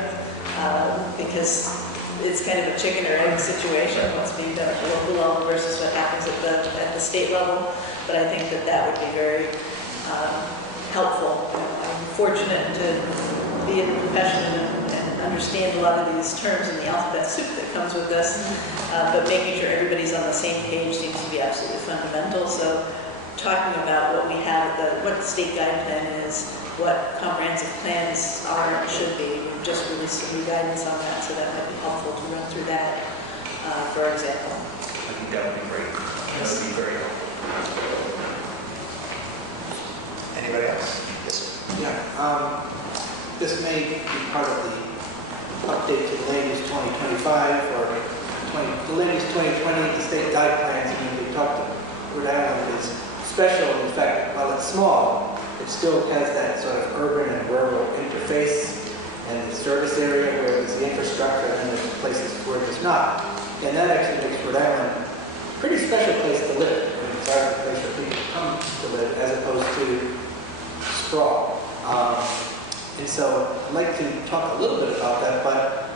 because it's kind of a chicken or egg situation, what's being done at the local level versus what happens at the state level. But I think that would be very helpful. I'm fortunate to be in the profession and understand a lot of these terms in the alphabet soup that comes with this, but making sure everybody's on the same page seems to be absolutely fundamental. So talking about what we have, what the state guide plan is, what comprehensive plans are and should be. We've just released some new guidance on that, so that might be helpful to run through that, for example. I think that would be great. That would be very helpful. Anybody else? Yes, sir. Yeah. This may be part of the update to the Land Use 2025 or the Land Use 2020, the state guide plans. I mean, we talked to Rhode Island is special in fact, while it's small, it still has that sort of urban and rural interface and the service area where there's the infrastructure and there's places where there's not. And that actually makes Rhode Island a pretty special place to live. It's a place where people come to live as opposed to sprawl. And so I'd like to talk a little bit about that, but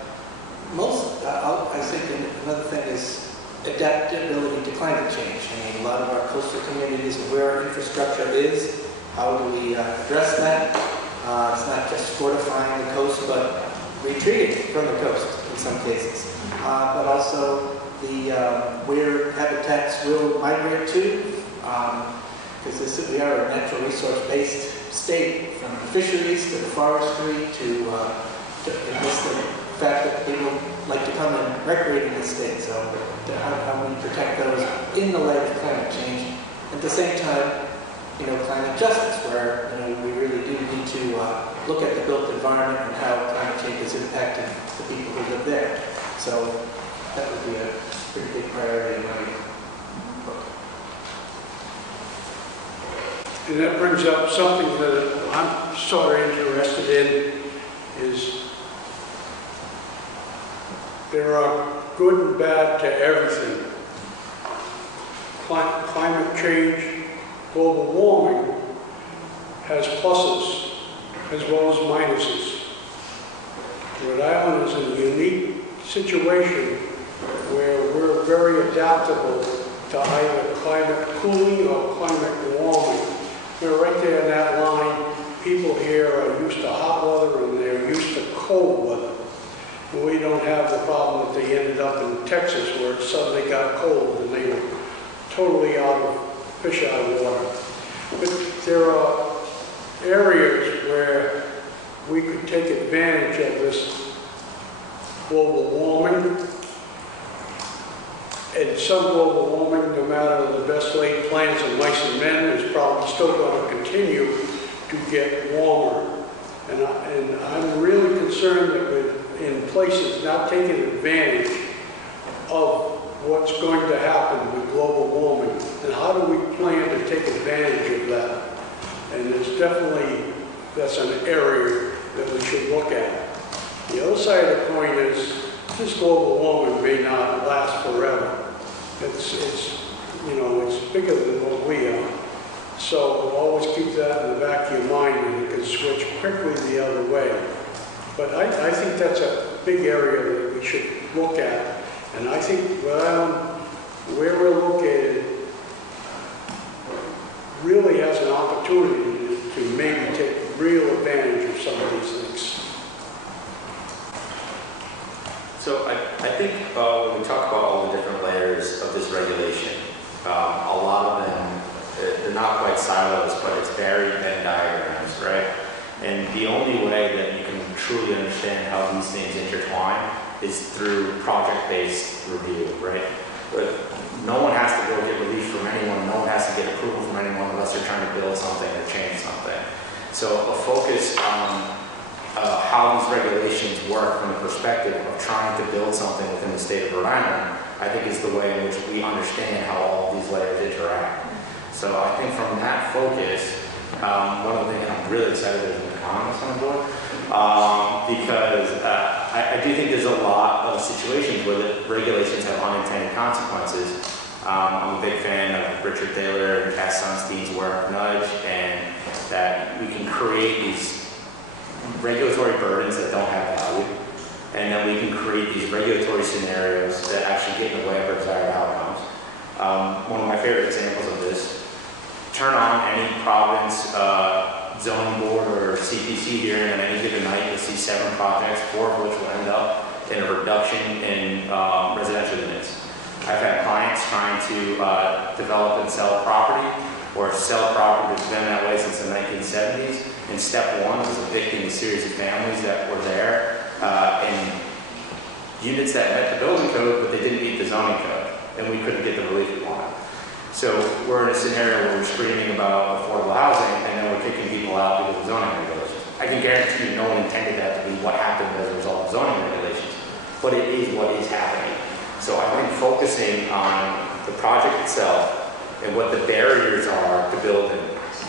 I think another thing is adaptability to climate change. I mean, a lot of our coastal communities, where our infrastructure is, how do we address that? It's not just fortifying the coast, but retreating from the coast in some cases. But also where habitats will migrate to, because we are a natural resource-based state, from the fisheries to the forestry to the fact that people like to come and recreate in the state. So how we protect those in the light of climate change. At the same time, climate justice, where we really do need to look at the built environment and how climate change is impacting the people who live there. So that would be a pretty big priority in my book. And that brings up something that I'm sort of interested in, is there are good and bad to everything. Climate change, global warming has pluses as well as minuses. Rhode Island is in a unique situation where we're very adaptable to either climate cooling or climate warming. Right there in that line, people here are used to hot weather and they're used to cold weather. We don't have the problem that they ended up in Texas where it suddenly got cold and they were totally fish out of water. But there are areas where we could take advantage of this global warming. And some global warming, no matter the best laid plans of mice and men, is probably still going to continue to get warmer. And I'm really concerned that we're in places not taking advantage of what's going to happen with global warming. And how do we plan to take advantage of that? And it's definitely, that's an area that we should look at. The other side of the coin is this global warming may not last forever. It's you know, it's bigger than what we are. So always keep that in the back of your mind and you can switch quickly the other way. But I think that's a big area that we should look at. And I think Rhode Island, where we're located, really has an opportunity to maybe take real advantage of some of these things. So I think when we talk about all the different layers of this regulation, a lot of them, they're not quite silos, but it's varied Venn diagrams, right? And the only way that you can truly understand how these things intertwine is through project-based review, right? But no one has to go get relief from anyone, no one has to get approval from anyone unless they're trying to build something or change something. So a focus on how these regulations work from the perspective of trying to build something within the state of Rhode Island, I think is the way in which we understand how all of these layers interact. So I think from that focus, one of the things I'm really excited there's an economist on board, because I do think there's a lot of situations where the regulations have unintended consequences. I'm a big fan of Richard Thaler and Cass Sunstein's work, Nudge, and that we can create these regulatory burdens that don't have value, and then we can create these regulatory scenarios that actually get in the way of our desired outcomes. One of my favorite examples of this, turn on any province zoning board or CPC hearing on any given night, you'll see 7 projects, 4 of which will end up in a reduction in residential units. I've had clients trying to develop and sell property, or sell property that's been that way since the 1970s. And step 1 was evicting a series of families that were there in units that met the building code, but they didn't meet the zoning code, and we couldn't get the relief we wanted. So we're in a scenario where we're screaming about affordable housing, and then we're kicking people out because of zoning regulations. I can guarantee you no one intended that to be what happened as a result of zoning regulations, but it is what is happening. So I think focusing on the project itself and what the barriers are to building,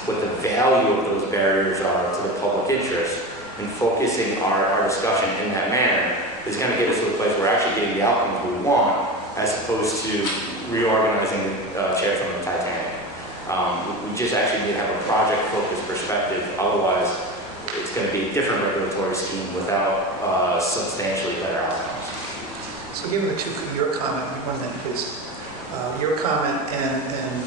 what the value of those barriers are to the public interest, and focusing our discussion in that manner is going to get us to a place where we're actually getting the outcomes we want, as opposed to reorganizing the chair from the Titanic. We just actually need to have a project-focused perspective, otherwise it's going to be a different regulatory scheme without substantially better outcomes. So given the two, your comment, one minute please. Your comment and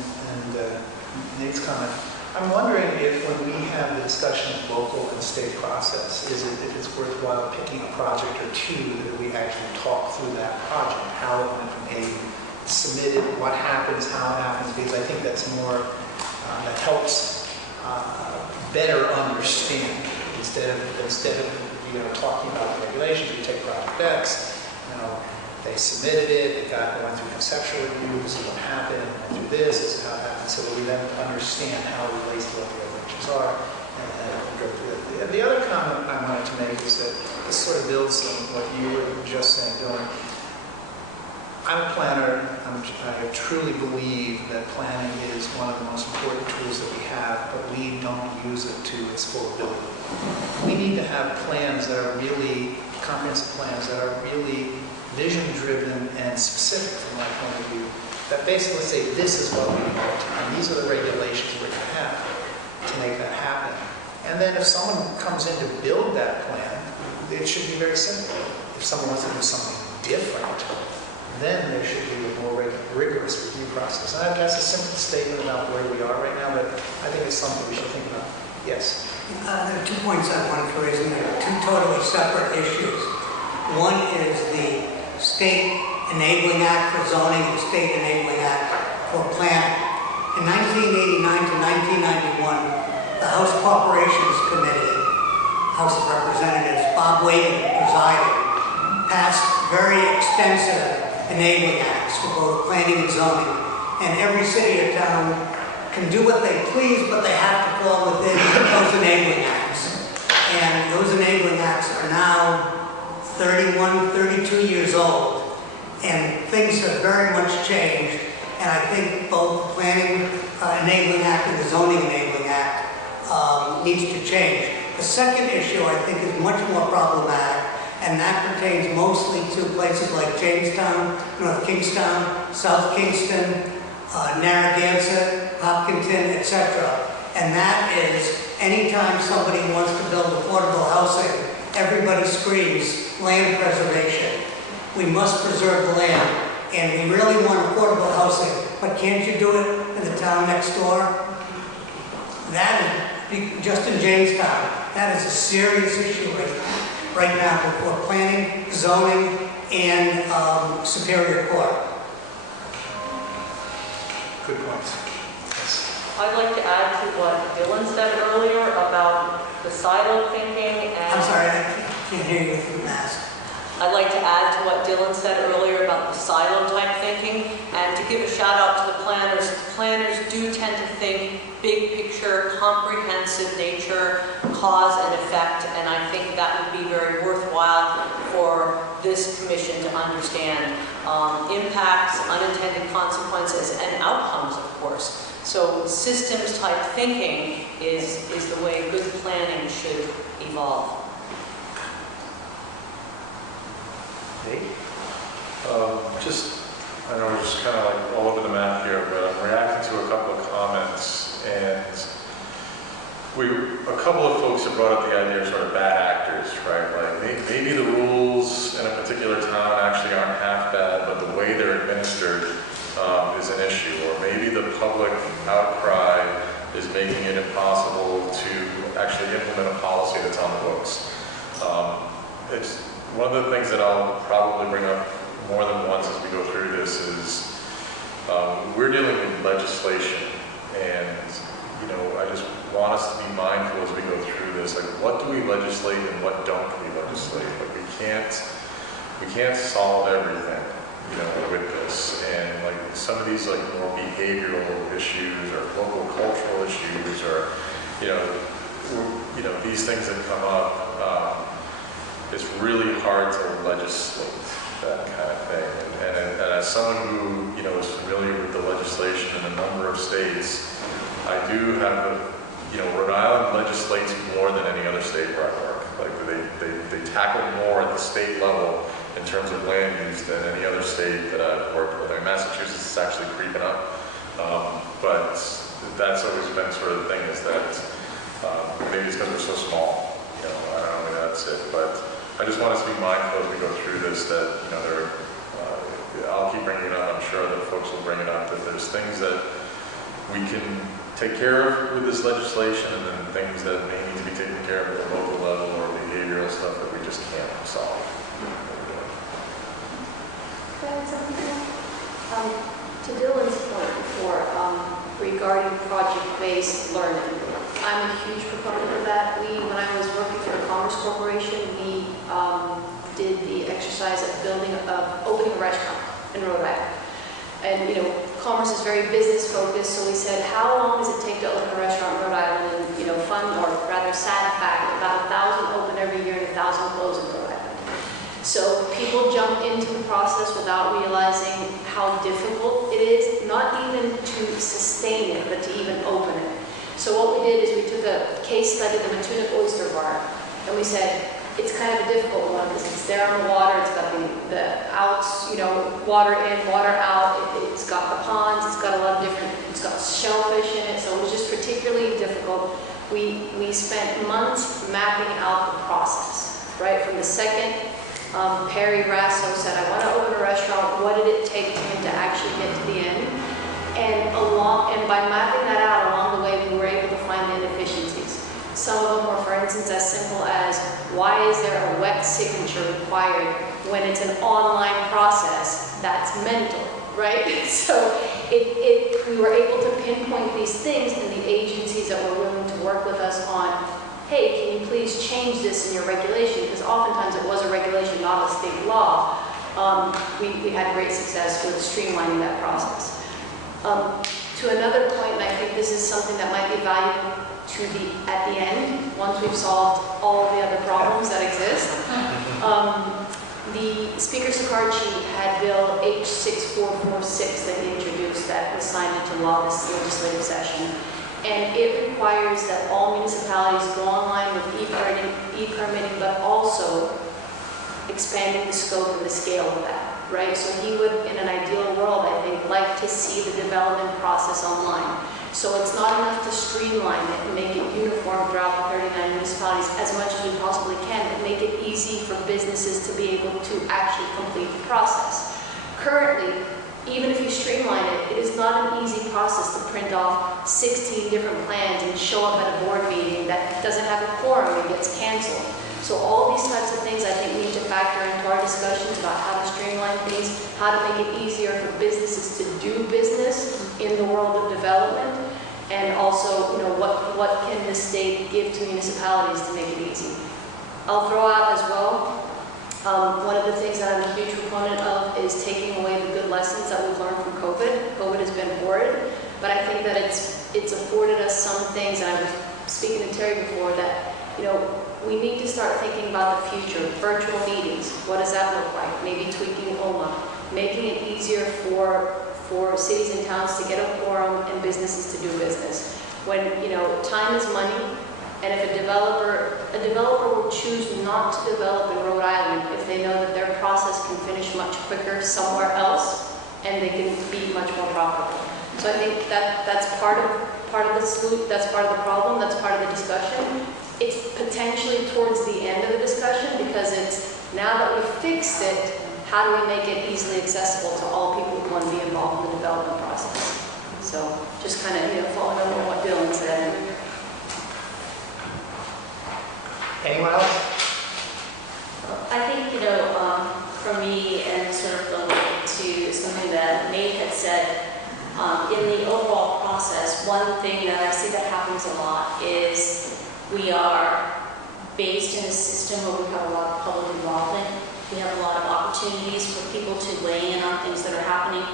Nate's comment, I'm wondering if when we have the discussion of local and state process, if it's worthwhile picking a project or two that we actually talk through that project, how it went from A submitted, what happens, how it happens, because I think that's more, that helps better understand instead of talking about the regulations. We take project X, they submitted it, they went through conceptual review, this is what happened, went through this is how it happened, so that we then understand how it relates to what the regulations are, and go through it. The other comment I wanted to make is that this sort of builds on what you were just saying, Dylan. I'm a planner. I truly believe that planning is one of the most important tools that we have, but we don't use it to its full ability. We need to have plans that are really, comprehensive plans that are really vision-driven and specific from my point of view, that basically say this is what we want, and these are the regulations we're going to have to make that happen. And then if someone comes in to build that plan, it should be very simple. If someone wants to do something different, then there should be a more rigorous review process. And that's a simple statement about where we are right now, but I think it's something we should think about. Yes? There are 2 points I wanted to raise, and they're 2 totally separate issues. One is the State Enabling Act for zoning and State Enabling Act for planning. In 1989 to 1991, the House Corporations Committee, House of Representatives, Bob Wade presiding, passed very extensive enabling acts for both planning and zoning. And every city or town can do what they please, but they have to fall within those enabling acts. And those enabling acts are now 31, 32 years old. And things have very much changed. And I think both the Planning Enabling Act and the Zoning Enabling Act needs to change. The second issue I think is much more problematic, and that pertains mostly to places like Jamestown, North Kingstown, South Kingston, Narragansett, Hopkinton, etc. And that is, anytime somebody wants to build affordable housing, everybody screams land preservation. We must preserve the land, and we really want affordable housing, but can't you do it in the town next door? That is, just in Jamestown, that is a serious issue right now before planning, zoning, and Superior Court. Good points. Yes. I'd like to add to what Dylan said earlier about the silo thinking and... I'm sorry, I can't hear you through the mask. I'd like to add to what Dylan said earlier about the silo type thinking, and to give a shout out to the planners. Planners do tend to think big picture, comprehensive nature, cause and effect, and I think that would be very worthwhile for this commission to understand. Impacts, unintended consequences, and outcomes, of course. So systems type thinking is the way good planning should evolve. I know we're just kind of like all over the map here, but I'm reacting to a couple of comments, and a couple of folks have brought up the idea of sort of bad actors, right? Like maybe the rules in a particular town actually aren't half bad, but the way they're administered is an issue, or maybe the public outcry is making it impossible to actually implement a policy that's on the books. It's one of the things that I'll probably bring up more than once as we go through this is we're dealing with legislation, and I just want us to be mindful as we go through this. Like, what do we legislate and what don't we legislate? Like, we can't solve everything, with this. And like some of these like more behavioral issues or local cultural issues, or these things that come up. It's really hard to legislate that kind of thing. And as someone who, is familiar with the legislation in a number of states, I do have Rhode Island legislates more than any other state where I work. Like they tackle more at the state level in terms of land use than any other state that I've worked with. I mean, Massachusetts is actually creeping up, but that's always been sort of the thing is that maybe it's because we're so small. I don't know, maybe that's it, but I just want us to be mindful as we go through this that, I'll keep bringing it up, I'm sure that folks will bring it up, that there's things that we can take care of with this legislation, and then things that may need to be taken care of at the local level or behavioral stuff that we just can't solve. Can I add something to that? To Dylan's point before, regarding project-based learning, I'm a huge proponent of that. When I was working for the Commerce Corporation, we did the exercise of opening a restaurant in Rhode Island. And Commerce is very business focused, so we said, how long does it take to open a restaurant in Rhode Island? And sad fact, about 1,000 open every year and 1,000 close in Rhode Island. So people jump into the process without realizing how difficult it is, not even to sustain it, but to even open it. So what we did is we took a case study of the Matunic Oyster Bar, and we said, it's kind of a difficult one because it's there on the water, it's got the outs, water in, water out, it's got the ponds, it's got a lot of different, it's got shellfish in it, so it was just particularly difficult. We spent months mapping out the process, right? From the second Perry Rasso said, I want to open a restaurant. What did it take for him to actually get to the end? And by mapping that out along the way, we were able to find inefficiencies. Some of them were, for instance, as simple as, why is there a wet signature required when it's an online process? That's mental, right? So we were able to pinpoint these things, and the agencies that were willing to work with us on, hey, can you please change this in your regulation? Because oftentimes it was a regulation, not a state law. We had great success with streamlining that process. To another point, and I think this is something that might be valuable at the end, once we've solved all of the other problems that exist. The Speaker Shekarchi had Bill H6446 that he introduced that was signed into law this legislative session. And it requires that all municipalities go online with e-permitting, but also expanding the scope and the scale of that, right? So he would, in an ideal world, I think, like to see the development process online. So it's not enough to streamline it and make it uniform throughout the 39 municipalities as much as we possibly can, but make it easy for businesses to be able to actually complete the process. Currently, even if you streamline it, it is not an easy process to print off 16 different plans and show up at a board meeting that doesn't have a quorum and gets canceled. So all these types of things I think we need to factor into our discussions about how to streamline things, how to make it easier for businesses to do business in the world of development, and also, what can the state give to municipalities to make it easy. I'll throw out as well, one of the things that I'm a huge proponent of is taking away the good lessons that we've learned from COVID. COVID has been horrid, but I think that it's afforded us some things, and I was speaking to Terry before, that we need to start thinking about the future. Virtual meetings, what does that look like? Maybe tweaking OMA, making it easier for cities and towns to get a quorum and businesses to do business. When, time is money, and if a developer will choose not to develop in Rhode Island if they know that their process can finish much quicker somewhere else, and they can be much more profitable. So I think that's part of the solution, that's part of the problem, that's part of the discussion. It's potentially towards the end of the discussion, because it's, now that we've fixed it, how do we make it easily accessible to all people who want to be involved in the development process? So just kind of, following up on what Dylan said. Anyone else? I think, for me, and sort of going to something that Nate had said, in the overall process, one thing that I see that happens a lot is we are based in a system where we have a lot of public involvement. We have a lot of opportunities for people to weigh in on things that are happening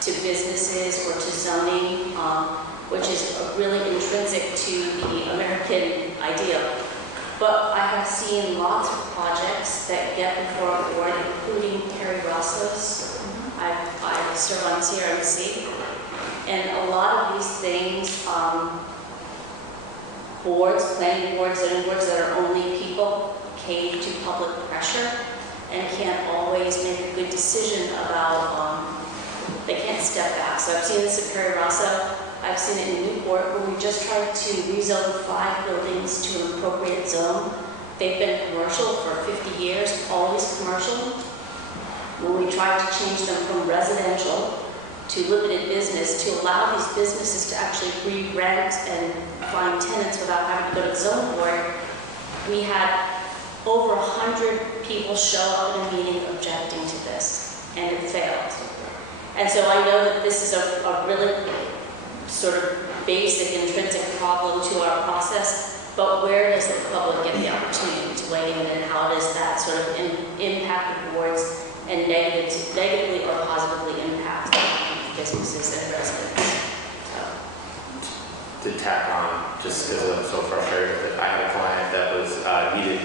to businesses or to zoning, which is really intrinsic to the American idea. But I have seen lots of projects that get before a board, including Perry Rosso's. I serve on CRMC. And a lot of these things, planning boards, zoning boards that are only people, cave to public pressure and can't always make a good decision about, they can't step back. So I've seen this at Perry Rosso. I've seen it in Newport, where we just tried to rezone 5 buildings to an appropriate zone. They've been commercial for 50 years, always commercial. When we tried to change them from residential to limited business, to allow these businesses to actually re-rent and find tenants without having to go to the zoning board, we had over 100 people show up in a meeting objecting to this, and it failed. And so I know that this is a really sort of basic intrinsic problem to our process, but where does the public get the opportunity to weigh in, and how does that sort of impact the boards and negatively or positively impact businesses and residents? To tack on, just because I'm so frustrated with it, I had a client that was needed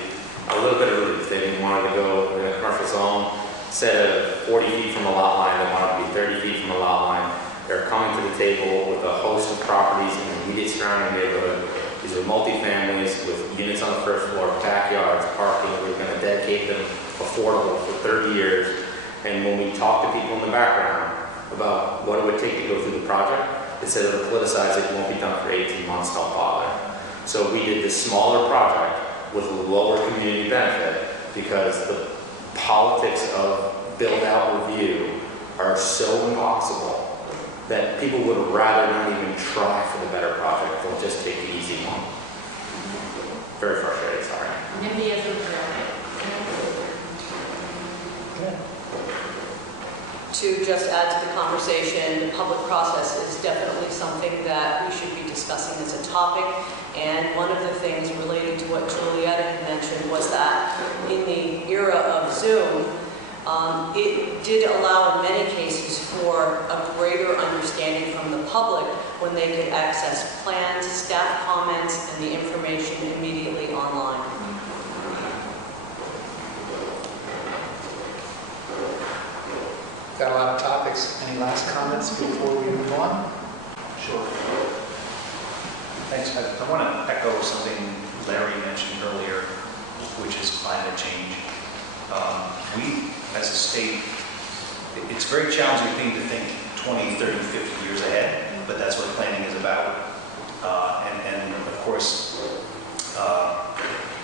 a little bit of relief. They didn't want to go in a commercial zone. Instead of 40 feet from a lot line, they wanted to be 30 feet from a lot line. They're coming to the table with a host of properties in the immediate surrounding neighborhood. These are multi-families with units on the first floor, backyards, parking. We're going to dedicate them affordable for 30 years. And when we talk to people in the background about what it would take to go through the project, they said it'll politicize it, won't be done for 18 months, don't bother. So we did this smaller project with a lower community benefit because politics of build-out review are so impossible that people would rather not even try for the better project. They'll just take the easy one. Very frustrating, sorry. NIMBYism To just add to the conversation, the public process is definitely something that we should be discussing as a topic. And one of the things relating to what Julietta had mentioned was that in the era of Zoom, it did allow in many cases for a greater understanding from the public when they could access plans, staff comments, and the information immediately online. Got a lot of topics. Any last comments before we move on? Sure. Thanks. I want to echo something Larry mentioned earlier, which is climate change. We, as a state, it's a very challenging thing to think 20, 30, 50 years ahead, but that's what planning is about. And of course,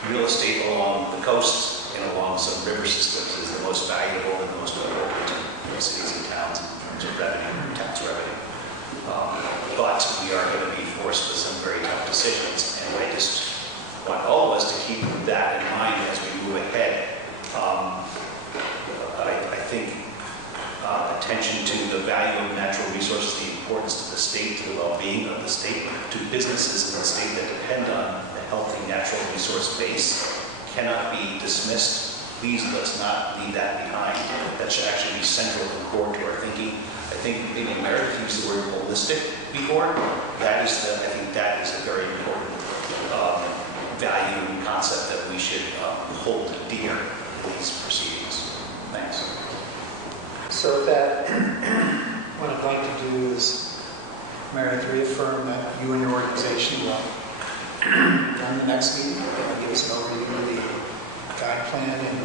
real estate along the coast and along some river systems is the most valuable and the most important to cities and towns in terms of revenue, tax revenue. But we are going to be forced with some very tough decisions, and I just want all of us to keep that in mind as we move ahead. I think attention to the value of natural resources, the importance to the state, to the well-being of the state, to businesses in the state that depend on a healthy natural resource base cannot be dismissed. Please let's not leave that behind. That should actually be central and core to our thinking. I think maybe Meredith used the word holistic before. I think that is a very important value and concept that we should hold dear in these proceedings. Thanks. So that, what I'd like to do is, Meredith, reaffirm that you and your organization will, on the next meeting, give us an overview of the guide plan and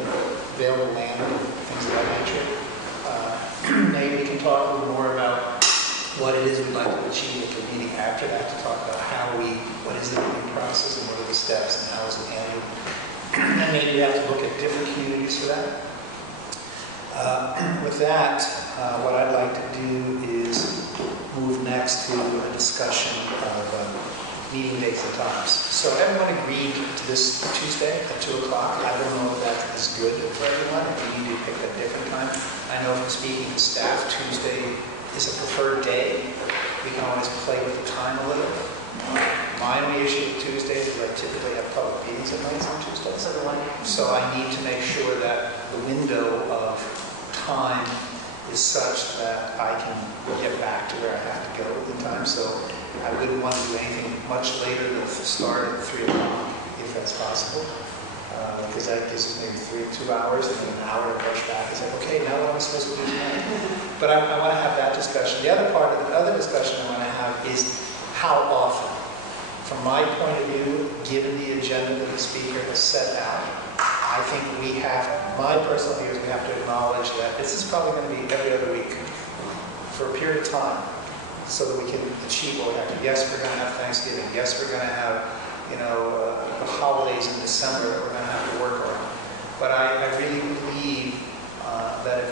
available land and things of that nature. Maybe we can talk a little more about what it is we'd like to achieve at the meeting after that, to talk about what is the review process and what are the steps and how is it handled. And maybe we have to look at different communities for that. With that, what I'd like to do is move next to a discussion of meeting dates and times. So everyone agreed to this Tuesday at 2 o'clock. I don't know if that is good for everyone, if we need to pick a different time. I know from speaking to staff, Tuesday is a preferred day. We can always play with the time a little. My only issue with Tuesdays is I typically have public meetings at nights on Tuesdays. So I need to make sure that the window of time is such that I can get back to where I have to go in time. So I wouldn't want to do anything much later than the start at 3 o'clock, if that's possible. Because that gives us maybe 2 hours and then an hour to rush back. It's like, okay, now what am I supposed to do tonight? But I want to have that discussion. The other discussion I want to have is how often. From my point of view, given the agenda that the speaker has set out, I think my personal view is we have to acknowledge that this is probably going to be every other week for a period of time so that we can achieve what we have to. Yes, we're going to have Thanksgiving. Yes, we're going to have, the holidays in December that we're going to have to work around. But I really believe that if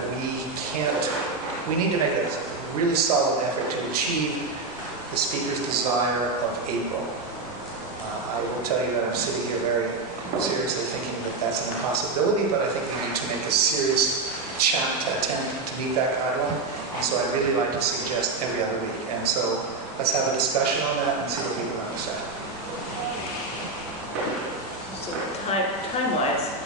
we need to make a really solid effort to achieve the speaker's desire of April. I will tell you that I'm sitting here very seriously thinking that that's an impossibility, but I think we need to make a serious attempt to meet that guideline. And so I'd really like to suggest every other week. And so let's have a discussion on that and see what people understand. So time-wise,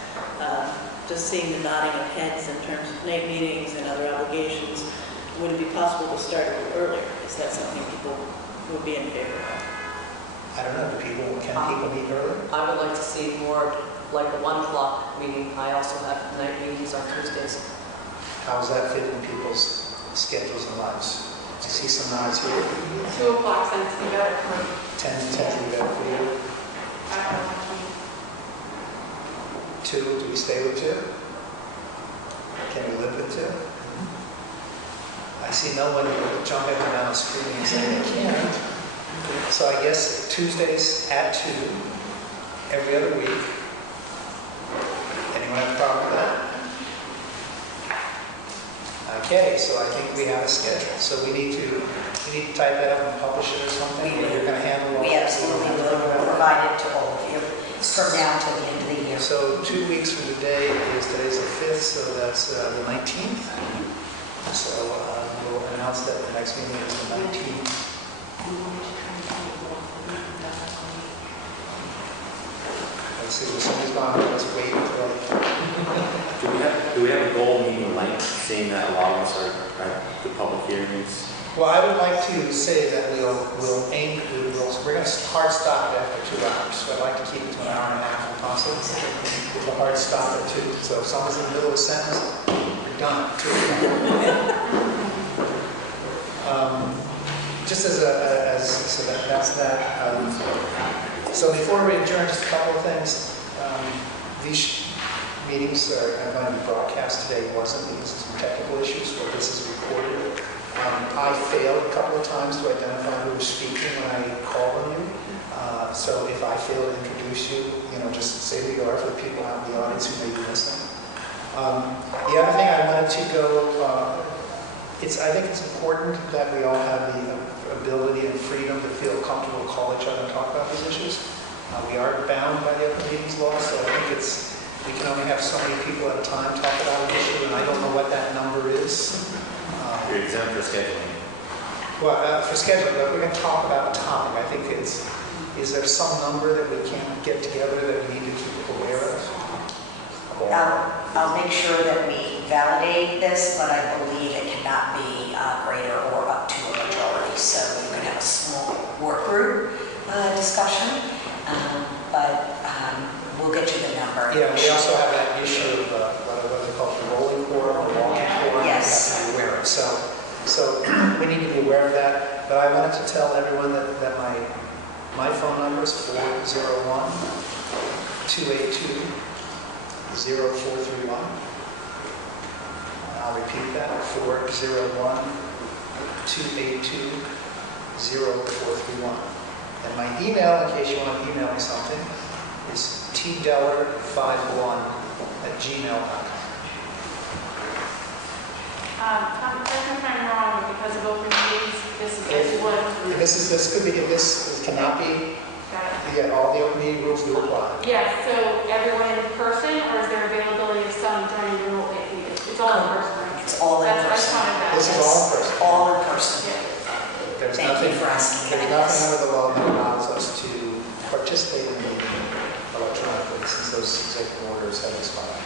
just seeing the nodding of heads in terms of night meetings and other obligations, would it be possible to start a little earlier? Is that something people would be in favor of? I don't know. Can people meet earlier? I would like to see more like a 1 o'clock meeting. I also have night meetings on Tuesdays. How does that fit in people's schedules and lives? I see some nods here. 2 o'clock tends to be better for me. 10 to be better for you. 2, do we stay with 2? Can we live with 2? I see no one jumping around screaming and saying they can't. So I guess Tuesdays at 2, every other week. Anyone have a problem with that? Okay, so I think we have a schedule. So we need to type that up and publish it or something. You're going to handle all We that? absolutely will provide it to all of you from now till the end of the year. So 2 weeks from today today's the 5th, so that's the 19th. So we'll announce that the next meeting is the 19th. Let's see, somebody's gone, let's wait until... Do we have a goal meeting length, seeing that a lot of us are at the public hearings? Well, I would like to say that we'll aim, we're going to hard stop it after 2 hours. So I'd like to keep it to an hour and a half if possible. With a hard stop at 2. So if someone's in the middle of a sentence, we're done at 2. Just as so that's that. So before we adjourn, just a couple of things. These meetings are going to be broadcast today. Wasn't because of some technical issues, but this is recorded. I failed a couple of times to identify who was speaking when I call on you. So if I fail to introduce you, just say who you are for the people out in the audience who may be listening. The other thing I wanted to go, I think it's important that we all have the ability and freedom to feel comfortable to call each other and talk about these issues. We are bound by the open meetings law, so I think we can only have so many people at a time talk about an issue, and I don't know what that number is. You're exempt for scheduling. Well, for scheduling, but we're going to talk about a topic. I think is there some number that we can't get together that we need to keep aware of? I'll make sure that we validate this, but I believe it cannot be greater or up to a majority. So you can have a small work group discussion, but we'll get you the number. Yeah, we also have that issue of what they call the rolling quorum or walking quorum. Yes. We have to be aware of. So we need to be aware of that. But I wanted to tell everyone that my phone number is 401-282-0431. I'll repeat that, 401-282-0431. And my email, in case you want to email me something, is tdeller51@gmail.com. Tom, correct me if I'm wrong, but because of open meetings, this is This cannot be, all the open meeting rules do apply. Yes, so everyone in person, or is there availability of some joining remotely if needed? It's all in person, right? It's all in person. This is all in person. All in person. There's Thank you for asking. There's nothing under the law that allows us to participate in the meeting electronically since those executive orders have expired.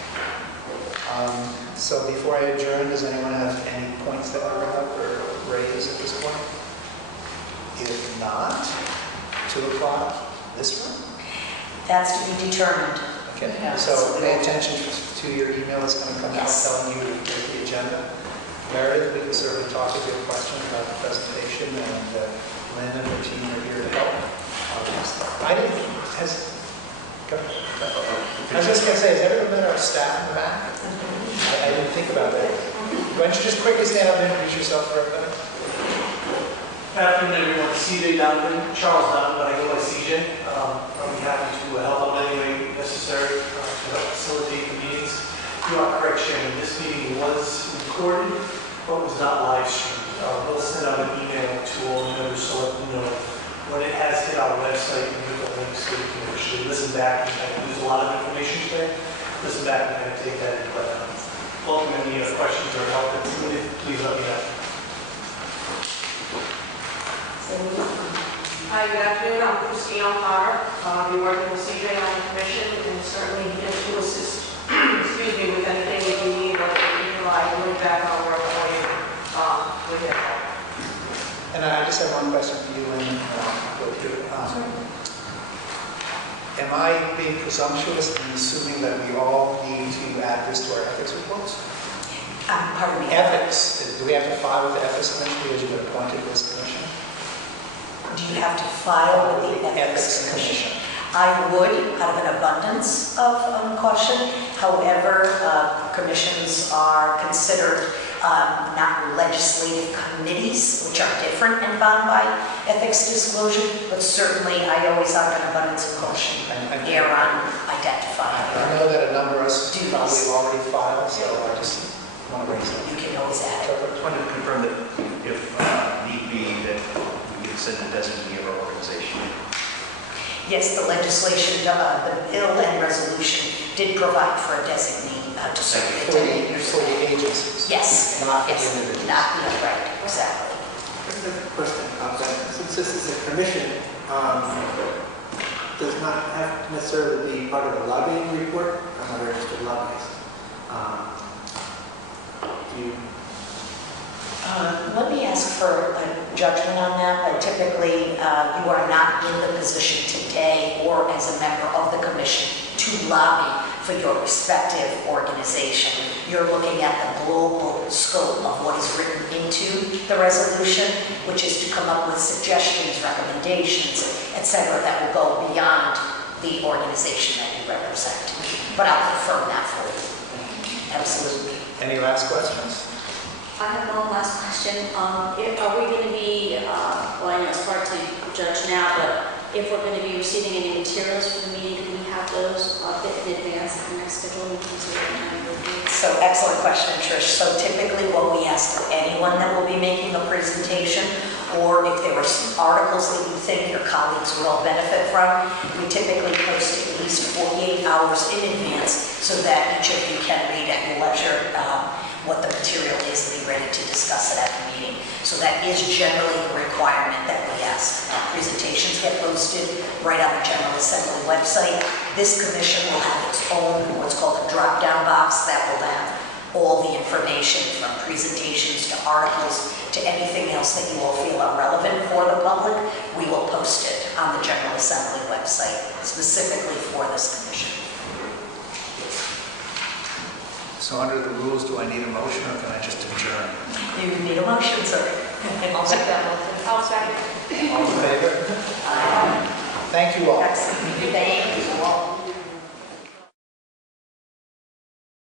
So before I adjourn, does anyone have any points that I bring up or raise at this point? If not, 2 o'clock, this room? That's to be determined. Okay, so pay attention to your email that's going to come out telling you to get the agenda. Meredith, we can certainly talk if you have questions about the presentation, and Lynn and her team are here to help. I was just going to say, has everyone met our staff in the back? I didn't think about that. Why don't you just quickly stand up and introduce yourself for everybody? Good afternoon, everyone. CJ Donovan, Charles Donovan, but I go by CJ. I'll be happy to help out any way necessary to help facilitate the meetings. You are correct, Chairman. This meeting was recorded, but was not live streamed. We'll send out an email to all members so let them know when it has hit our website and get the links so you can actually listen back. There's a lot of information today. Listen back and kind of take that in. But welcome any questions or help that's needed. Please let me know. Hi, good afternoon. I'm Christine O'Connor. I'll be working with CJ on the commission and certainly here to assist with anything that you need, whether you like going back on work or with it. And I just have one question for you, Lynn. Am I being presumptuous in assuming that we all need to add this to our ethics reports? Pardon me? Ethics. Do we have to file with the Ethics Commission because you've been appointed to this commission? Do you have to file with the Ethics Commission? I would, out of an abundance of caution. However, commissions are considered not legislative committees, which are different and bound by ethics disclosure, but certainly I always have an abundance of caution here on identifying. I know that a number of us probably already filed, so I just want to raise that. You can always add it. I just wanted to confirm that if need be, that we can send a designee of our organization. Yes, the legislation, the bill and resolution did provide for a designee to serve the For attendant. the agencies. Yes, Not for yes, the individuals. not, right, exactly. There's a question about that. Since this is a commission, does not have to necessarily be part of a lobbying report. I'm a registered lobbyist. Do you? Let me ask for a judgment on that, but typically you are not in the position today or as a member of the commission to lobby for your respective organization. You're looking at the global scope of what is written into the resolution, which is to come up with suggestions, recommendations, etc., that will go beyond the organization that you represent. But I'll confirm that for you. Absolutely. Any last questions? I have one last question. Are we going to be, well, I know it's hard to judge now, but if we're going to be receiving any materials for the meeting, can we have those a bit in advance of the next scheduled meeting so we can have a review? So excellent question, Trish. So typically what we ask of anyone that will be making a presentation, or if there were some articles that you think your colleagues would all benefit from, we typically post at least 48 hours in advance so that each of you can read at your leisure what the material is and be ready to discuss it at the meeting. So that is generally the requirement that we ask. Presentations get posted right on the General Assembly website. This commission will have its own, what's called a drop-down box that will have all the information from presentations to articles to anything else that you all feel are relevant for the public. We will post it on the General Assembly website specifically for this commission. So under the rules, do I need a motion or can I just adjourn? You need a motion, sir. I'll take that motion. I'll second. All in favor? Thank you all. Excellent. Thank you all.